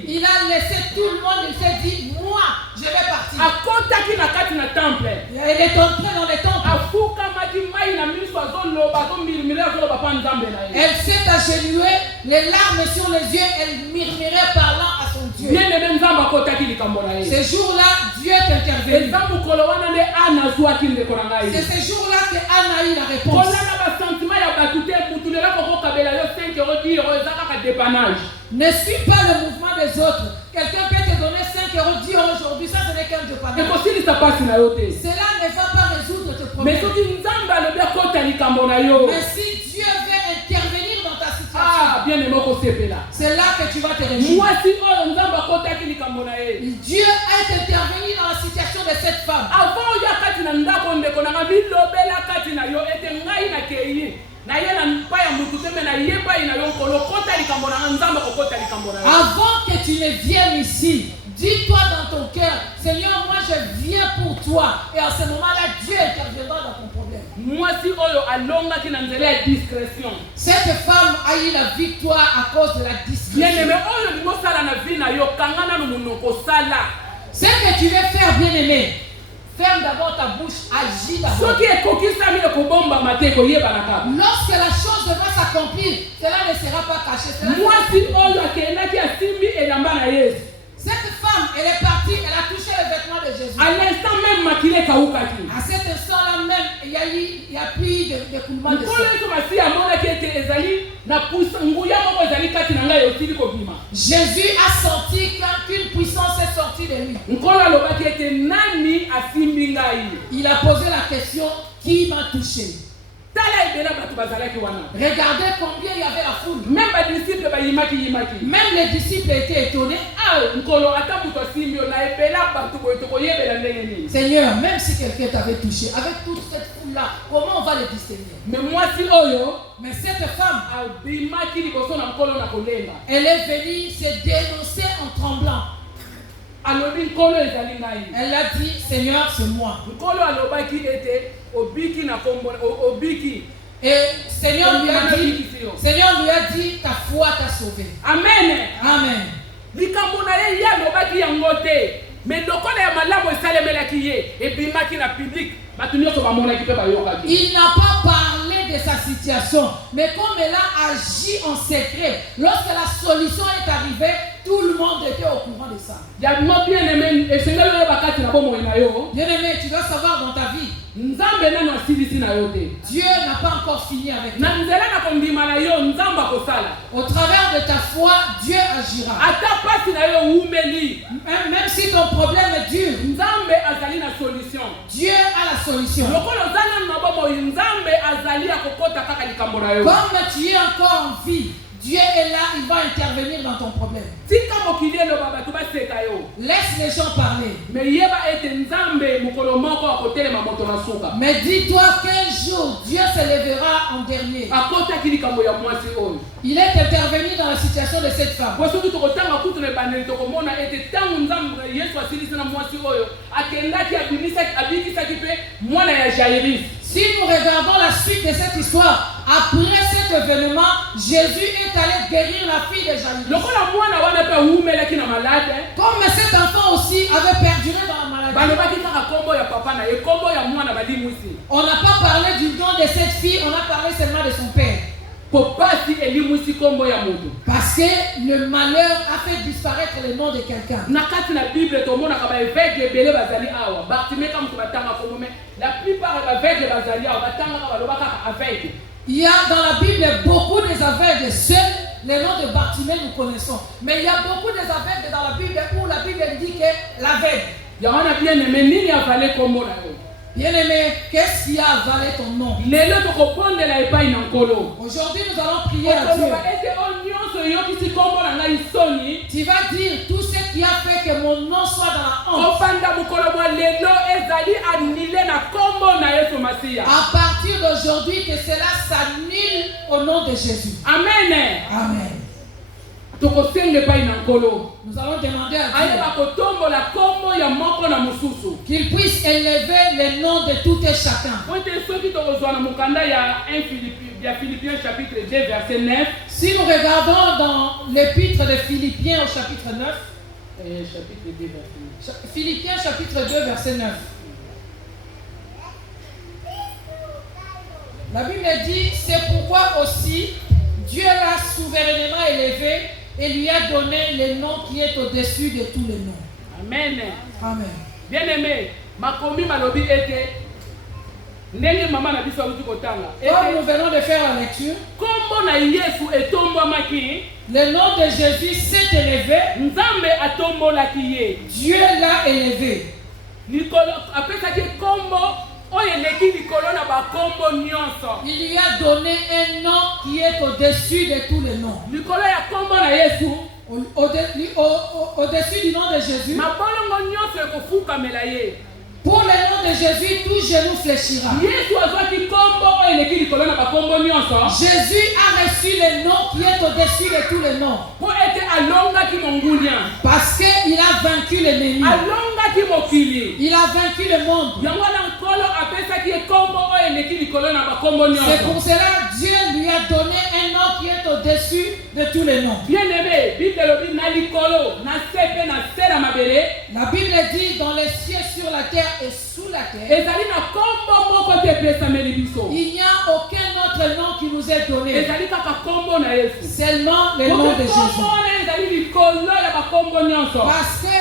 il a laissé tout le monde, il s'est dit, moi, je vais partir. akotaki na kati na temple Elle est entrée dans les temples. afukamaki mai na miso azoloba azomilmile azoloba pa nzambe na ye. Elle s'est agenouillée, les larmes sur les yeux, elle murmurait parlant à son Dieu. bien-aimé nzambe akotaki likambo na ye. Ce jour-là, Dieu est intervenu. eza mokolo wana nde ana azwaki ndeko na ngai. C'est ce jour-là que Anne a eu la réponse. kolanda basentiment ya bato te mutu lelo kokokabela yo 5 € 10 € eza kaka dépannage. Ne suis pas le mouvement des autres. Quelqu'un peut te donner 5 € 10 € aujourd'hui, ça ce n'est qu'un dépannage. ekosilisa pasi na yo te. Cela ne va pas résoudre tes mais problèmes. soki nzambe alobi akota likambo na yo, Mais si Dieu veut intervenir dans ta situation, bien-aimé okosepela. c'est là que tu vas te réjouir. mwasi oyo nzambe akotaki likambo na ye. Dieu est intervenu dans la situation de cette femme. avant oyo akati na ndako ndeko na nga bilobela kati na yo ete ngai nakei na ye na mpa ya mutu te me na ye epai na yo nkolo kota likambo na nga nzambe kokota likambo na yo. Avant que tu ne viennes ici, dis-toi dans ton cœur, Seigneur, moi je viens pour toi. Et à ce moment-là, Dieu interviendra dans ton problème. mwasi oyo alongaki na nzela ya discrétion. Cette femme a eu la victoire à cause de la bien-aimé discrétion. oyo limosala na vi na yo kanga nanu monoko sala. Ce que tu veux faire, bien-aimé, ferme d'abord ta bouche, agis d'abord. soki ekokisami ekobombama te ekoyebana kaka. Lorsque la chose va s'accomplir, cela ne sera pas caché. Cela sera mwasi oyo akendaki asimbi elamba na yesu. Cette femme, elle est partie, elle a touché le vêtement de Jésus. à l'instant même makili ekawukaki. À cet instant-là même, il y a plus de coulement de nkolo sang. yesu masi amonaki ete ezali na nguya moko ezali kati na ngai osili kobima. Jésus a senti qu'une puissance est sortie de lui. nkolo alobaki ete nani asimbi ngai. Il a posé la question, qui m'a touché? tala ebele bato bazalaki wana. Regardez combien il y avait la foule. même badisiple bayimaki. Même les disciples étaient étonnés. nkolo ata moto asimbi yo na ebela bato boye tokoyebela ndenge nini. Seigneur, même si quelqu'un t'avait touché, avec toute cette foule-là, comment on va le distinguer? mais mwasi oyo Mais cette femme, abimaki liboso na nkolo na kolenga. elle est venue se dénoncer en tremblant. alobi nkolo ezali ngai. Elle a dit, Seigneur, c'est moi. nkolo alobaki ete obiki na kombo obiki. Et Seigneur lui a dit, ta foi t'a sauvé. amen. Amen. likambo na ye ye alobaki yango te mais lokola ya malamu esalemelaki ye ebimaki na public bato nyonso bamonaki mpe bayokaki. Il n'a pas parlé de sa situation, mais comme elle a agi en secret, lorsque la solution est arrivée, tout le monde était au courant de ça. yabimo bien-aimé esengeli oyeba kati na bomoi na yo. Bien-aimé, tu dois savoir dans ta vie, nzambe nano asilisi na yo te. Dieu n'a pas encore fini avec toi. na nzela na kondima na yo nzambe akosala. Au travers de ta foi, Dieu agira. ata pasi na yo umeli Même si ton problème est dur, nzambe azali na solution. Dieu a la solution. lokola oza nanu na bomoi nzambe azali akokota kaka likambo na yo. Comme tu es encore en vie, Dieu est là, il va intervenir dans ton problème. tika mokili eloba bato baseka yo. Laisse les gens parler. mais yeba ete nzambe mokolo moko akotelema moto na suka. Mais dis-toi qu'un jour, Dieu se lèvera en dernier. akotaki likambo ya mwasi oyo. Il est intervenu dans la situation de cette femme. po soki tokotanga kutu na ebandeli tokomona ete ntango nzambe yesu asilisi na mwasi oyo akendaki abikisaki mpe mwana ya jairis. Si nous regardons la suite de cette histoire, après cet événement, Jésus est allé guérir la fille de Jaïrus. lokola mwana wana mpe awumelaki na malade Comme cet enfant aussi avait perduré dans la maladie. balobaki kaka kombo ya papa na ye kombo ya mwana balimwisi. On n'a pas parlé du nom de cette fille, on a parlé seulement de son père. po pasi elimwisi kombo ya moto. Parce que le malheur a fait disparaître le nom de quelqu'un. na kati na bible tomonaka baeveke ebele bazali awa bartime ka moto batanga kombo me la plupart ya baveke bazali awa batangaka baloba kaka aveke. Il y a dans la Bible beaucoup des aveugles. Seuls les noms de Bartimée nous connaissons. Mais il y a beaucoup des aveugles dans la Bible où la Bible dit que l'aveugle. yango wana bien-aimé nini avale kombo na yo. Bien-aimé, qu'est-ce qui a avalé ton nom? lelo tokopondela epai na nkolo. Aujourd'hui, nous allons prier à Dieu. okoloba ete oyo nyonso eyokisi kombo na ngai soni. Tu vas dire tout ce qui a fait que mon nom soit dans la honte. kofanda mokolo mwa lelo ezali anile na kombo na yesu masiya. À partir d'aujourd'hui, que cela s'annule au nom de Jésus. amen. Amen. tokosenga epai na nkolo Nous allons demander à ayeba Dieu kotombola kombo ya moko na mosusu. qu'il puisse élever les noms de tout et chacun. po ete soki tokozwa na mokanda ya Philippiens chapitre 2 verset 9. Si nous regardons dans l'épître de Philippiens au chapitre 9, chapitre 2, verset 9. Philippiens chapitre 2, verset 9. La Bible dit, c'est pourquoi aussi Dieu l'a souverainement élevé et lui a donné le nom qui est au-dessus de tous les noms. Amen. Amen. Bien aimé, makomi malobi ete ndenge mama na biso akuti kotanga. Comme nous venons de faire la lecture, Kombo na Yesu etombwamaki, le nom de Jésus s'est élevé, Nzambe atombolaki ye. Dieu l'a élevé. Likolo apesaki kombo oyo eleki likolo na bakombo nyonso. Il lui a donné un nom qui est au-dessus de tous les noms. Likolo ya kombo na Yesu, Au-dessus du nom de Jésus, mabolongo nyonso ekofukamela ye. pour le nom de Jésus, tout genou fléchira. Yesu azwaki kombo oyo eleki likolo na bakombo nyonso. Jésus a reçu le nom qui est au-dessus de tous les noms. Po ete alongaki mongunia. Parce qu'il a vaincu l'ennemi. Alongaki mokili. Il a vaincu le monde. Yango na nkolo apesaki ye kombo oyo eleki likolo na bakombo nyonso. C'est pour cela que Dieu lui a donné un nom qui est au-dessus de tous les noms. Bien aimé, Bible elobi na likolo, na sepe na se na mabele. La Bible dit dans les cieux, sur la terre et sous la terre, Ezali na kombo moko te epesameli biso. il n'y a aucun autre nom qui nous est donné. Ezali kaka kombo na Yesu. Seulement le nom de Jésus. Kombo wana ezali likolo ya bakombo nyonso. Parce que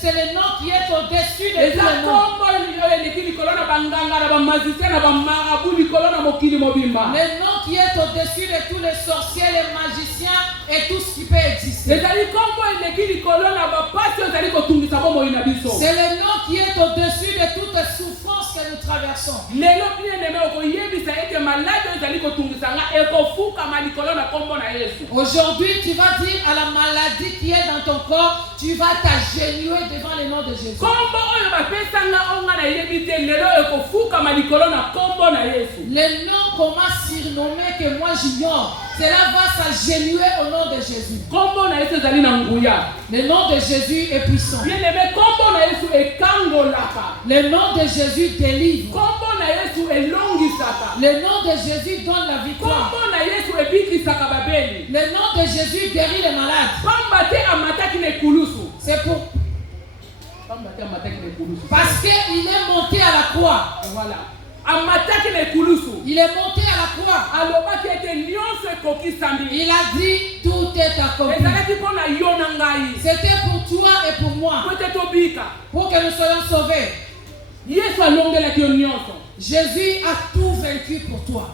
c'est le nom qui est au-dessus de tous Eza les noms. kombo oyo eleki likolo na banganga na bamazisien na bamarabu likolo na mokili mobimba. Le nom qui est au-dessus de tous les sorciers, les magiciens et tout ce qui peut exister. Ezali kombo eleki likolo na bapasi oyo ezali kotungisa bomoi na biso. C'est le nom qui est au-dessus de toutes les souffrances que nous traversons. Lelo bien aimé okoyebisa ete malade oyo ezali kotungisa nga ekofukama likolo na kombo na Yesu. Aujourd'hui, tu vas dire à la maladie qui est dans ton corps, tu vas t'agenouiller devant le nom de Jésus. Kombo oyo bapesanga onga na yebi te lelo ekofukama likolo na kombo na Yesu. Le nom qu'on m'a surnommé que moi j'ignore, cela va s'agenouiller au nom de Jésus. Kombo na Yesu ezali na nguya. Le nom de Jésus est puissant. Bien aimé, kombo na Yesu ekangolaka. Le nom de Jésus délivre. Kombo na Yesu elongisaka. Le nom de Jésus donne la victoire. Kombo na Yesu ebikisaka babeli. Le nom de Jésus guérit les malades. Pamba te amataki na ekulusu. C'est pour Pamba te amataki na ekulusu. parce qu'il est monté à la croix. Voilà. Amataki na ekulusu. Il est monté à la croix. Alobaki ete nyonso ekokisami. Il a dit tout est accompli. Ezalaki mpo na yo na ngai. C'était pour toi et pour moi, Po ete tobika. pour que nous soyons sauvés. Yesu alongelaki yo nyonso. Jésus a tout vaincu pour toi.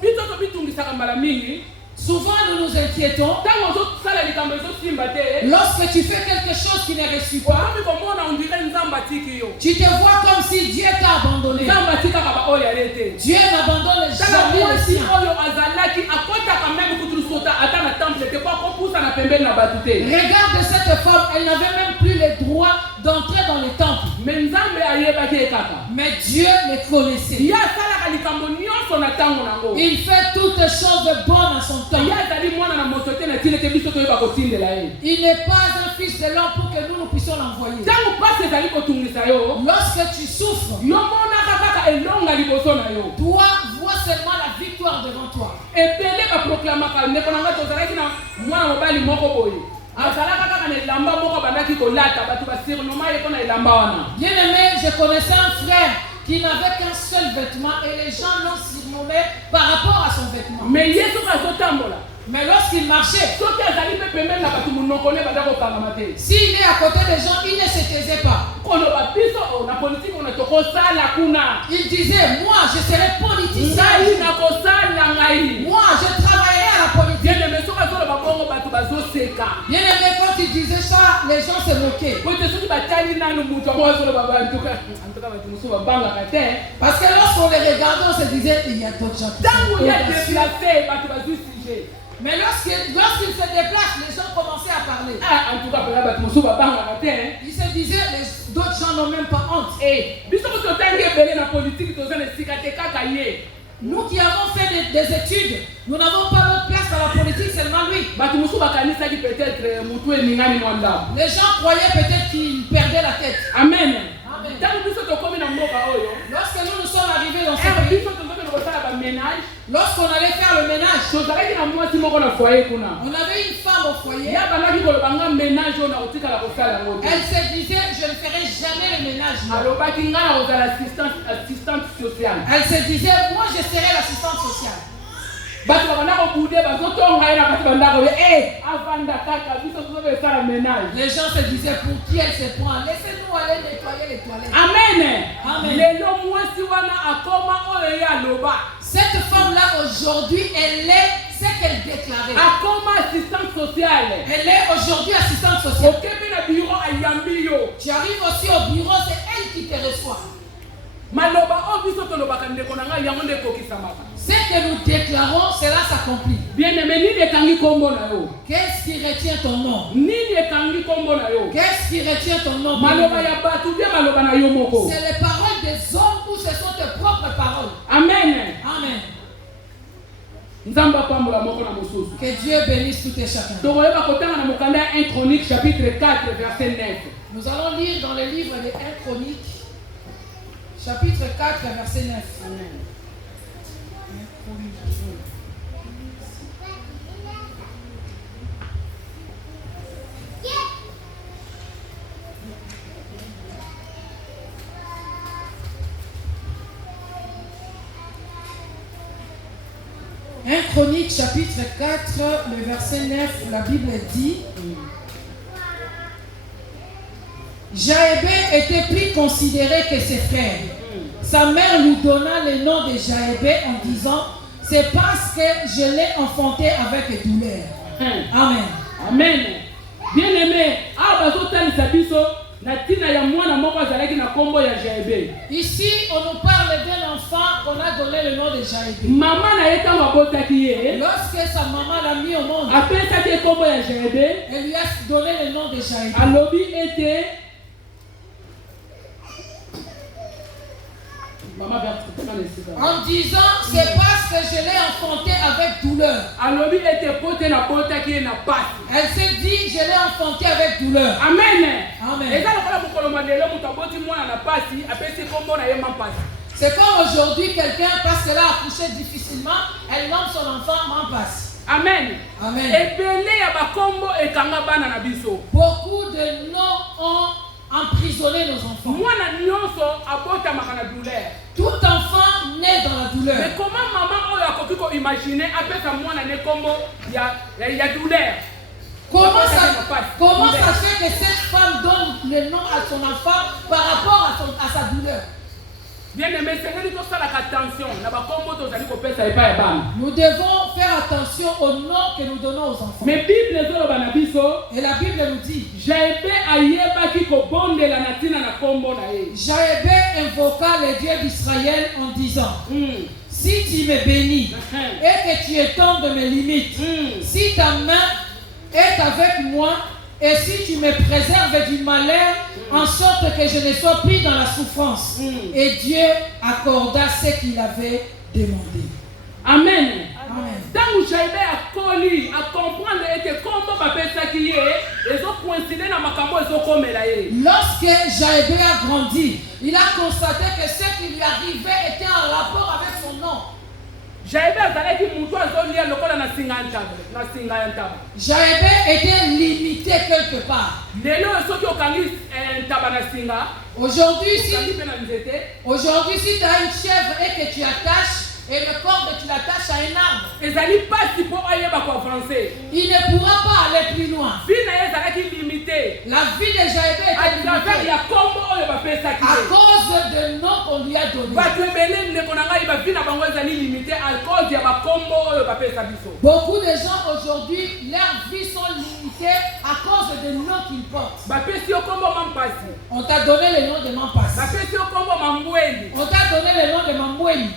Biso tobitungisaka mbala mingi. Souvent nous nous inquiétons Ntango ozosala likambo ezosimba te. lorsque tu fais quelque chose qui ne réussit pas. Okomi komona ondire nzambe atiki yo. Tu te vois comme si Dieu t'a abandonné. Nzambe atikaka baoyo ale te. Dieu n'abandonne Tala jamais les mwasi siens. oyo azalaki akotaka meme kutu lusota ata na temple te po akopusa na pembeni na bato te. Regarde cette femme, elle n'avait même plus le droit d'entrer dans les temples. Me nzambe ayebaki ye kaka. Mais Dieu les connaissait. Ye asalaka likambo nyonso na ntango nango. Il fait toutes choses de bonnes en son temps. Ye azali mwana na moto te na tina te biso toyeba kotindela ye. Il n'est pas un fils de l'homme pour que nous puissions l'envoyer. Ntango pasi ezali kotungisa yo. Lorsque tu souffres, Yo monaka kaka elonga liboso na yo. toi vois seulement la victoire devant toi. Ebele baproklamaka ndeko na ngai tozalaki na mwana mobali moko boye. Azalaka kaka na elamba moko bandaki kolata bato basurnoma ye mpo na elamba wana. Bien aimé, je connaissais un frère qui n'avait qu'un seul vêtement et les gens l'ont surnommé par rapport à son vêtement. Me ye soki azotambola. Mais lorsqu'il marchait, Soki azali mpe pembeni na bato monoko ne banda kokangama te. s'il est à côté des gens, il ne se taisait pas. Koloba biso na politiki ona tokosala kuna. Il disait, moi je serai politicien. Ngai nakosala ngai. Moi je travaillerai à la politique. Bien aimé soki azoloba bongo bato bazoseka. Bien aimé, quand il disait ça, les gens se moquaient. Po ete soki batali nanu moto yango azoloba bantuka bato mosusu babangaka te. Parce que lorsqu'on les regardait, on se disait, il y a d'autres gens qui Ntango sont ya audacieux. déplacé bato bazwi sujet. Mais lorsqu'il se déplace, les gens commençaient à parler. En tout cas pela bato mosusu babangaka te. Ils se disaient, d'autres gens n'ont même pas honte. Biso ko totangi ebele na politiki toza na esika te kaka ye. Nous qui avons fait des études, nous n'avons pas notre place à la politique, seulement lui. Bato mosusu bakanisaki peut-être mutu eningani mwa ndambo. Les gens croyaient peut-être qu'il perdait la tête. Amen. Amen. Ntango biso tokomi na mboka oyo. Lorsque nous sommes arrivés dans ce pays, Biso tozokende kosala ménage, Lorsqu'on allait faire le ménage, on avait une femme au foyer. Elle Elle se disait, je ne ferai jamais le ménage. assistante sociale. Elle se disait, moi je serai l'assistante sociale. Les gens se disaient, pour qui elle se prend? Laissez-nous aller nettoyer les toilettes. Amen. Amen. Cette femme-là aujourd'hui, elle est ce qu'elle déclarait. Assistante sociale. Elle est aujourd'hui assistante sociale. Tu arrives aussi au bureau, c'est elle qui te reçoit. Ce que nous déclarons, cela s'accomplit. Qu'est-ce qui retient ton nom? Qu'est-ce qui retient ton nom? C'est les paroles des hommes ou ce sont tes propres paroles? Amen. Amen. Que Dieu bénisse tout et chacun. 1 Chronique chapitre 4 verset 9. Nous allons lire dans le livre de 1 Chronique chapitre 4 verset 9. Amen. 1 Chronique chapitre 4, le verset 9, la Bible dit: Jaébé était plus considéré que ses frères. Sa mère lui donna le nom de Jaébé en disant: c'est parce que je l'ai enfanté avec douleur. Amen. Amen. Bien aimé, ici, on nous parle d'un enfant qu'on a donné le nom de Jaébé. Lorsque sa maman l'a mis au monde, elle lui a donné le nom de Jaébé. En disant, c'est parce que je l'ai enfanté avec douleur. Elle s'est dit, je l'ai enfanté avec douleur. Amen. Amen. C'est comme aujourd'hui, quelqu'un, parce qu'elle a accouché difficilement, elle nomme son enfant Mampas. Amen. Amen. Beaucoup de noms ont emprisonné nos enfants. Tout enfant naît dans la douleur. Mais comment maman a imaginer après sa douleur? Comment ça fait que cette femme donne le nom à son enfant par rapport à sa douleur? Bien aimé, nous devons faire attention au nom que nous donnons aux enfants. Mais Bible et la Bible nous dit, Jaébé invoqua le Dieu d'Israël en disant: si tu me bénis et que tu étends mes limites, si ta main est avec moi et si tu me préserves du malheur, en sorte que je ne sois plus dans la souffrance. Et Dieu accorda ce qu'il avait demandé. Amen. Amen. Tant que Jaébé a connu, à comprendre et comment lorsque Jaébé a grandi, il a constaté que ce qui lui arrivait était en rapport avec son nom. Jaébé était limité quelque part. Aujourd'hui, si tu as une chèvre et que tu attaches, et le corps que tu l'attaches à un arbre, il ne pourra pas aller plus loin. La vie de Jaébé était limitée à cause de nom qu'on lui a donné. Beaucoup de gens aujourd'hui, leurs vies sont limitées à cause de noms qu'ils portent. On t'a donné le nom de Mampas. On t'a donné le nom de Mamboueni.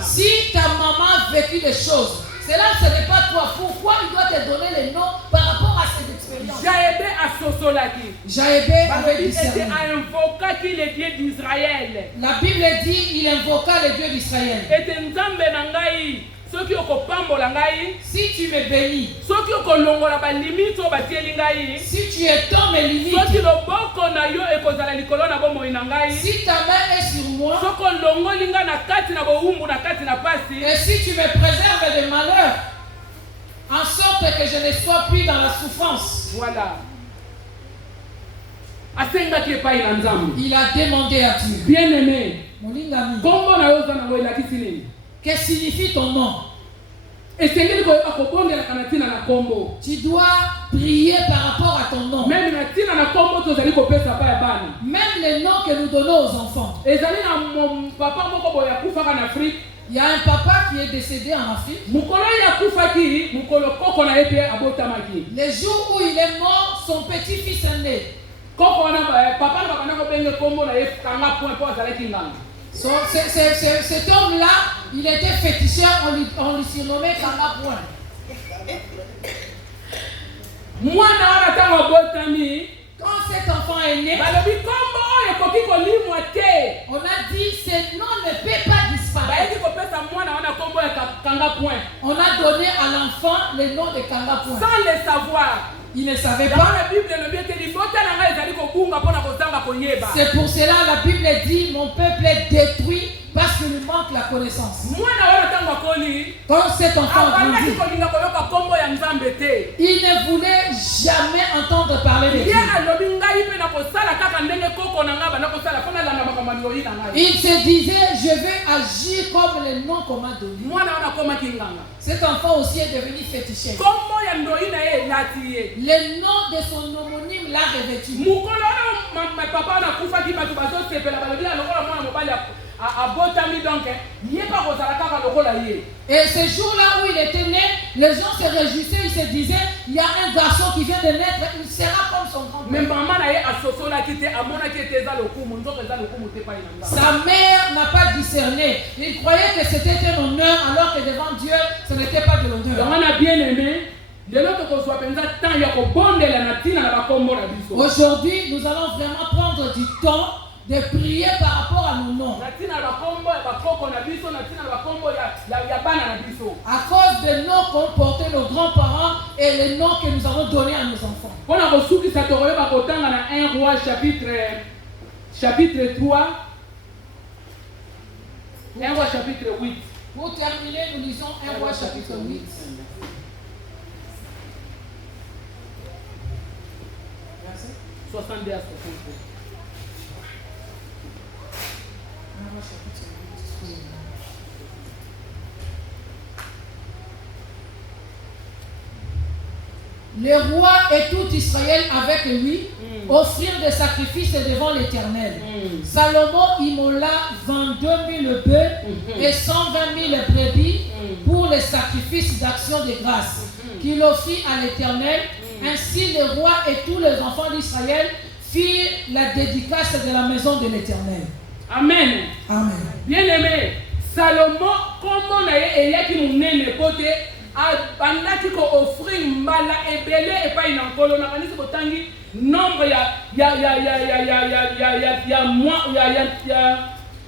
Si ta maman a vécu des choses, cela ce n'est pas toi. Pourquoi il doit te donner les noms par rapport à cette expérience? Jaébé avait discerné. La Bible dit il invoqua le Dieu d'Israël. Si tu me bénis, si tu étends mes limites, soki loboko na yo ekozala likolo na bomoi na ngai si ta main est sur moi, soko longoli nga na kati na bowumbu na kati na pasi et si tu me préserves des malheurs, en sorte que je ne sois plus dans la souffrance. voilà asengaki epai na nzambe Il a demandé à Dieu. bien aimé Molingami, kombo na yo oza nango elakisi nini que signifie ton nom? esengeli koyeba kobondelaka na ntina na kombo Tu dois prier par rapport à ton nom. meme na ntina na kombo tozali kopesa pa ya bana Même les noms que nous donnons aux enfants. ezali na papa moko boye akufaka na afrique Il y a un papa qui est décédé en Afrique. mokolo ye akufaki mokolo koko na ye mpe abotamaki Les jours où il est mort, son petit-fils est né. koko wana papa na bakanda kobenge kombo na ye kanga point mpo azalaki nganga Cet homme-là, il était féticheur, on lui surnommait Kanga Point. mwana wana ntango abotami Quand cet enfant est né, balobi kombo oyo ekoki kolimwa te on a dit ce nom ne peut pas disparaître. bayeki kopesa mwana wana kombo ya kanga point On a donné à l'enfant le nom de Kanga Point. sans le savoir Il ne savait yango pas. na bible elobi ete libota na ngai ezali kobunga mpo na kozanga koyeba C'est pour cela la Bible dit mon peuple est détruit parce qu'il lui manque la connaissance. mwana wana ntango akoli Quand cet enfant abandaki grandit, kolinga koyoka kombo ya nzambe te il ne voulait jamais entendre parler de ye Dieu. alobi ngai mpe na kosala kaka ndenge koko na ngai banda kosala mpo nalanda makambo ya mioi na ngai Il se disait, je vais agir comme le nom qu'on m'a donné. mwana wana akomaki nganga Cet enfant aussi est devenu féticheur. kombo ya ndoi na ye elati ye Le nom de son homonyme l'a revêtu. mokolo wana papa wana akufaki bato bazosepela balobi ya lokola mwana mobali abotami donc ye mpe akozala kaka lokola ye Et ce jour-là où il était né, les gens se réjouissaient, ils se disaient, il y a un garçon qui vient de naître, il sera comme son me grand-père. mama na ye asosolaki te amonaki ete eza lokumu nzoka eza lokumu te pai na nzambe Sa mère n'a pas discerné. Il croyait que c'était un honneur, alors que devant Dieu, ce n'était pas de l'honneur. yango na bien aimé lelo tokozwa mpenza temps ya kobondela na ntina na bakombo na biso Aujourd'hui, nous allons vraiment prendre du temps de prier par rapport à nos noms. na ntina na bakombo ya bakoko na biso na ntina na bakombo ya bana na biso À cause des noms qu'ont portés nos grands-parents et les noms que nous avons donnés à nos enfants. mpo na kosukisa tokoyeba kotanga na 1 roi chapitre 3 1 roi chapitre 8 Pour terminer, nous lisons 1 roi chapitre 8. 62 à 63 1 roi chapitre 8. Le roi et tout Israël avec lui offrirent des sacrifices devant l'Éternel. Salomon immola 22 000 bœufs et 120 000 brebis pour les sacrifices d'action de grâce qu'il offrit à l'Éternel. Ainsi le roi et tous les enfants d'Israël firent la dédicace de la maison de l'Éternel. amen Amen. bien aimé Salomon kombo na ye eyaki monene po te abandaki koofrir mbala ebele epai na nkolo nakanisi kotangi nombre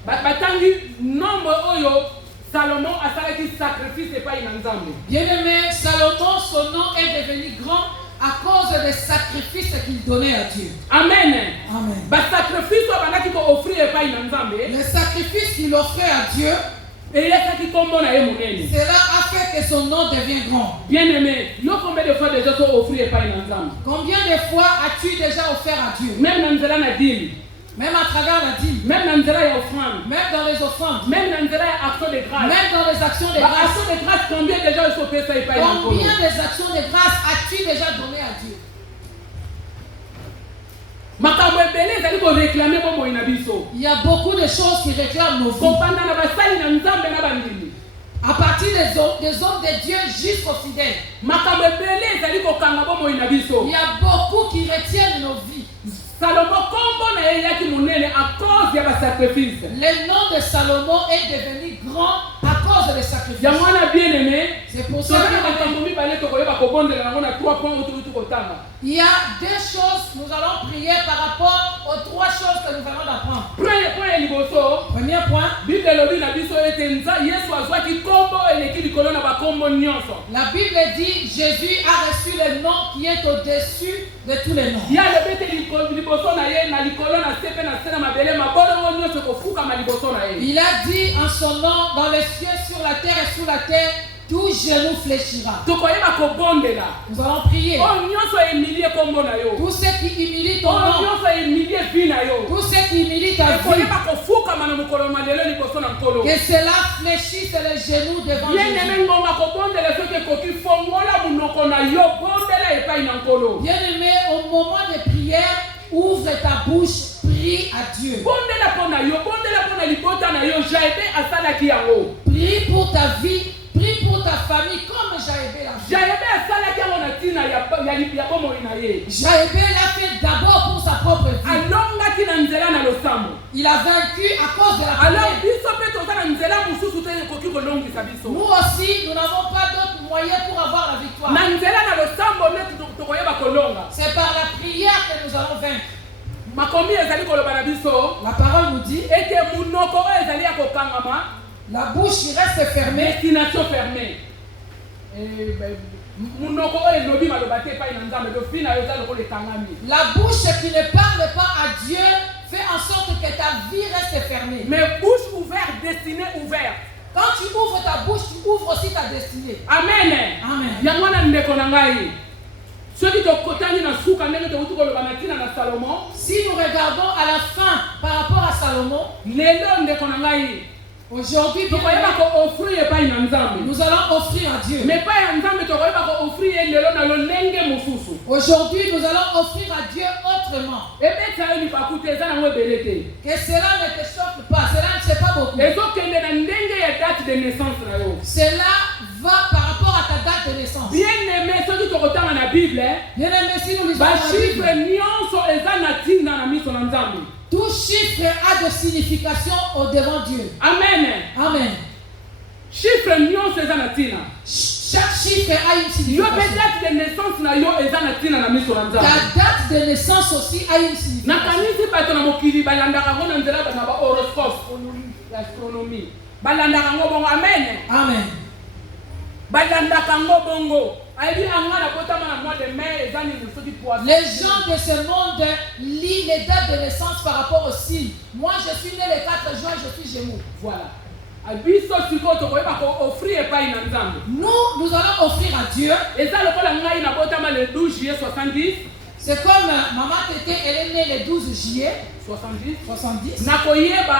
batangi nombre oyo Salomon asalaki sacrifice epai na nzambe Bien-aimé, Salomon, son nom est devenu grand à cause des sacrifices qu'il donnait à Dieu. amen Amen. basacrifice oyo abandaki koofrir epai na nzambe Les sacrifices qu'il offrait à Dieu, eyesaki kombo na ye monene cela a fait que son nom devient grand. bien aimé yo combien de fois déjà so offrir epai na nzambe Combien de fois as-tu déjà offert à Dieu? même na nzela na dîme Même à travers la dîme, même na nzela ya offrande même dans les offrandes, même na nzela ya action de grâce même dans les actions de grâce. action de grâce combien déjà esopesa epai na nkolo Combien des actions de grâce as-tu déjà donné à Dieu? makambo ebele ezali koreklame bomoi na biso Il y a beaucoup de choses qui réclament nos vies. kobanda na basali na nzambe na bandimi À partir des hommes de Dieu jusqu'aux fidèles. makambo ebele ezali kokanga bomoi na biso Il y a beaucoup qui retiennent nos vies. Salomon kombo na ye eyaki monene à cause ya basacrifice Le nom de Salomon est devenu grand à cause des sacrifices. yango wana bien aimé C'est pour ça tozali que makambo mibale tokoyeba kobondela yango na 3 points oyo tokoki kotanga il y a deux choses, nous allons prier par rapport aux 3 choses que nous venons d'apprendre. Premier point liboso. Premier point, Bible lobi na biso ete nza Yesu azwaki kombo eleki likolo na bakombo nyonso. la Bible dit Jésus a reçu le nom qui est au-dessus de tous les noms. Ya lebete liboso na ye na likolo na sepe na sena mabele mabolo nyonso kofukama liboso na ye. Il a dit en son nom, dans les cieux, sur la terre et sous la terre, tout genou fléchira. Tokoyeba kobondela. Nous allons prier. O nyonso emilie kombo na yo. Tous ceux qui humilient ton O nom, nyonso emilie vi na yo. tous ceux qui humilient ta vie, Tokoyeba kofukama na mokolo malelo liboso na nkolo. que cela fléchisse les genoux devant Bien Jésus. aimé ngonga kobondela soki ekoki fongola munoko na yo bondela epai na nkolo. Bien-aimé, au moment de prière, ouvre ta bouche, prie à Dieu. Bondela pona yo, bondela pona libota na yo, Jaebe asalaki yango. Prie pour ta vie, prie pour ta famille comme Jaébé l'a fait. Jaebe asalaki yango na tina ya bomoi na ye. Jaébé l'a fait d'abord pour sa propre vie. Alongaki na nzela na losambo. Il a vaincu à cause de la Alors prière. biso pe toza na nzela mosusu te ekoki kolongisa biso. Nous aussi, nous n'avons pas d'autres moyens pour avoir la victoire. Na nzela na losambo neti tokoyeba kolonga. C'est par la prière que nous allons vaincre. Makomi ezali koloba na biso. La parole nous dit, Ete munoko oyo ezali ya kokangama. la bouche reste fermée. Destination fermée. Munoko oyo elobi maloba te epai na nzambe dofina yo eza lokola ekangami. La bouche qui ne parle pas à Dieu fait en sorte que ta vie reste fermée. Mais bouche ouverte, destinée ouverte. Quand tu ouvres ta bouche, tu ouvres aussi ta destinée. Amen. Amen. Yango wana ndeko na ngai. Soki tokotani na suka ndenge tokuti koloba na ntina na Salomon. Si nous regardons à la fin par rapport à Salomon, Lelo ndeko na ngai. aujourd'hui, Tokoyeba ko offrir epai na nzambe. nous allons offrir à Dieu. Mais epai ya nzambe tokoyeba ko offrir ye lelo na lolenge mosusu. Aujourd'hui, nous allons offrir à Dieu autrement. Ebetisa yo lipaku te eza nango ebele te. Que cela ne te choque pas, cela ne c'est pas beaucoup. Ezokende na ndenge ya date de naissance na yo. Cela va par rapport à ta date de naissance. Bien aimé soki tokotanga na Bible. Bien aimé, si nous lisons la Bashifre Bible, nyonso eza na ntina na miso na nzambe. tout chiffre a de signification au devant Dieu. Amen. Amen. Chiffre nyonso eza na ntina. Chaque chiffre a une Yo signification. pe date de naissance na yo eza na ntina na miso na nzambe. Ta date de naissance aussi a une signification. Nakanisi bato na mokili balandaka ngo na nzela na ba horoscope, astronomie. Balandaka ngo bongo amen. Amen. Balandaka ngo bongo. Ayebi anga na botama na mois de mai eza ni soki poisson. Les gens de ce monde lisent les dates de naissance par rapport au signe. Moi, je suis né le 4 juin, je suis Gémeaux. Voilà. Abiso siko tokoyeba ko offrir epai na nzambe. Nous allons offrir à Dieu. Eza lokola ngai na botama le 12 juillet 70. C'est comme Maman Tété, elle est née le 12 juillet 70. Nakoyeba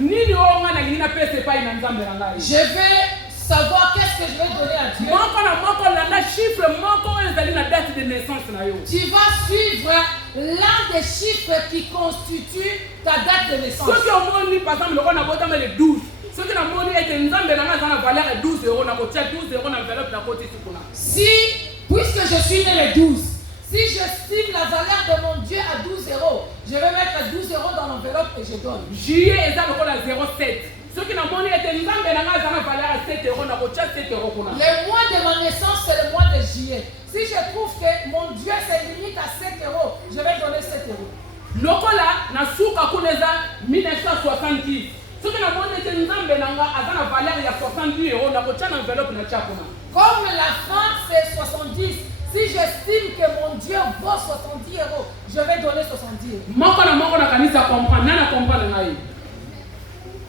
nini o nga na ngina pese epai na nzambe na ngai. Je vais savoir qu'est-ce que je vais donner à Dieu. Moko na moko landa chiffre moko oyo ezali na date de naissance na yo. Tu vas suivre l'un des chiffres qui constitue ta date de naissance. Soki omoni par exemple lokola na botama le 12. Soki na moni ete nzambe na nga aza na valeur ya 12 euros na kotia 12 euros na enveloppe na koti sikuna. Si, puisque je suis né le 12, si j'estime la valeur de mon Dieu à 12 euros, je vais mettre 12 euros dans l'enveloppe et je donne. Juillet eza lokola 07. Soki na moni ete nzambe na nga aza na valeur ya 7 euros na kotia 7 euros kuna. Le mois de ma naissance, c'est le mois de juillet. Si je trouve que mon Dieu se limite à 7 euros, je vais donner 7 euros. Lokola na suka kuna eza 1970. Soki na moni ete nzambe na nga aza na valeur ya 70 euros na kotia na enveloppe na tia kuna. Comme la fin c'est 70, si j'estime que mon Dieu vaut 70 euros, je vais donner 70 euros. Moko na kanisa comprendre, nana comprendre ngai.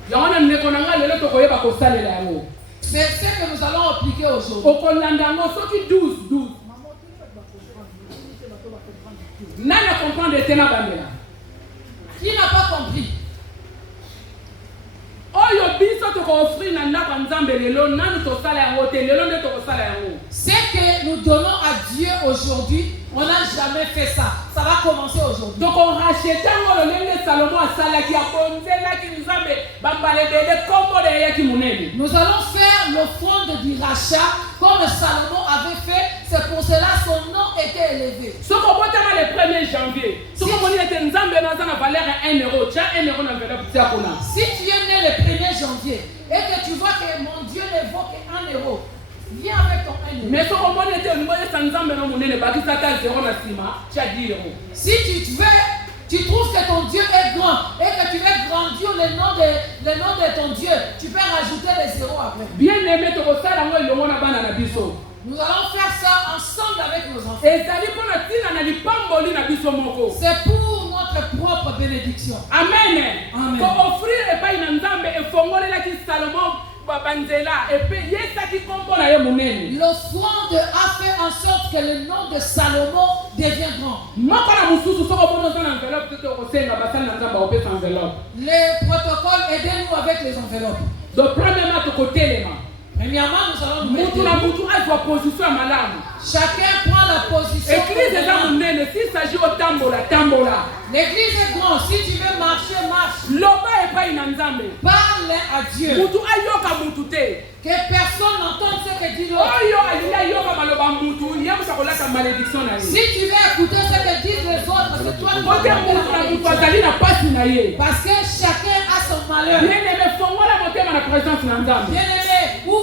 Yaona ndeko na ngai lelo tokoyeba kosalela yango. C'est ce que nous allons appliquer aujourd'hui. Okolanda yango soki 12. Nana comprendre etena bandela. Qui n'a pas compris? Oyo biso toko offrir na ndako nzambe lelo nanu tosala yango te lelo nde tokosala yango. Ce que nous donnons à Dieu aujourd'hui, on n'a jamais fait ça. Ça va commencer aujourd'hui. Donc on rachète yango lolenge Salomon asalaki akonzelaki nzambe bambalebele kombo de yaki munene. Nous allons faire l'offrande du rachat comme Salomon avait fait. C'est pour cela son nom était élevé. Soko botama le 1er janvier. Soko moni ete nzambe naza na valeur ya 1 euro. Tia 1 euro na enveloppe tia kuna. Si tu es né le 1er janvier et que tu vois que mon Dieu ne vaut que 1 euro, Viens avec ton 1 euro. Mais ce qu'on était au niveau de Sanzambe, on est bâti ça à 0 na cima, tu as 10 euros. Si tu trouves que ton Dieu est grand et que tu veux grandir le nom de ton Dieu, tu peux rajouter les zéros après. Bien aimé, tu vas faire un peu de biso. Nous allons faire ça ensemble avec nos enfants. Et ça dit pour la tine, on a dit pamboli na biso moko. C'est pour notre propre bénédiction. Amen. Amen. Pour offrir et pas une nzambe et fongole la qui Salomon babanzela et puis yesa qui comprend na ye munene. L'offrande a fait en sorte que le nom de Salomon devient grand. Moko na mususu soko bono dans enveloppe tout au senga basal na nzamba opesa enveloppe. Les protocoles, aidez-nous avec les enveloppes. Donc premièrement de côté les mains. Premièrement, nous allons nous Mutu na mettre. mutu a sa position à malamu. Chacun prend la position. Église est dans munene s'il s'agit au tambola. L'église est grande. Si tu veux marcher, marche. Loba et pas une nzambe. Parle à Dieu. Mutu ayoka mutu te. Que personne n'entende ce que dit l'autre. Oyo alinga yoka maloba mutu yamusa kolata malédiction na ye. Si tu veux écouter ce que disent les autres, c'est toi qui vas Ote mutu na mutu azali na pasi na ye. parce que chacun a son malheur. Bien aimé fongola motema na présence na nzambe. Bien aimé,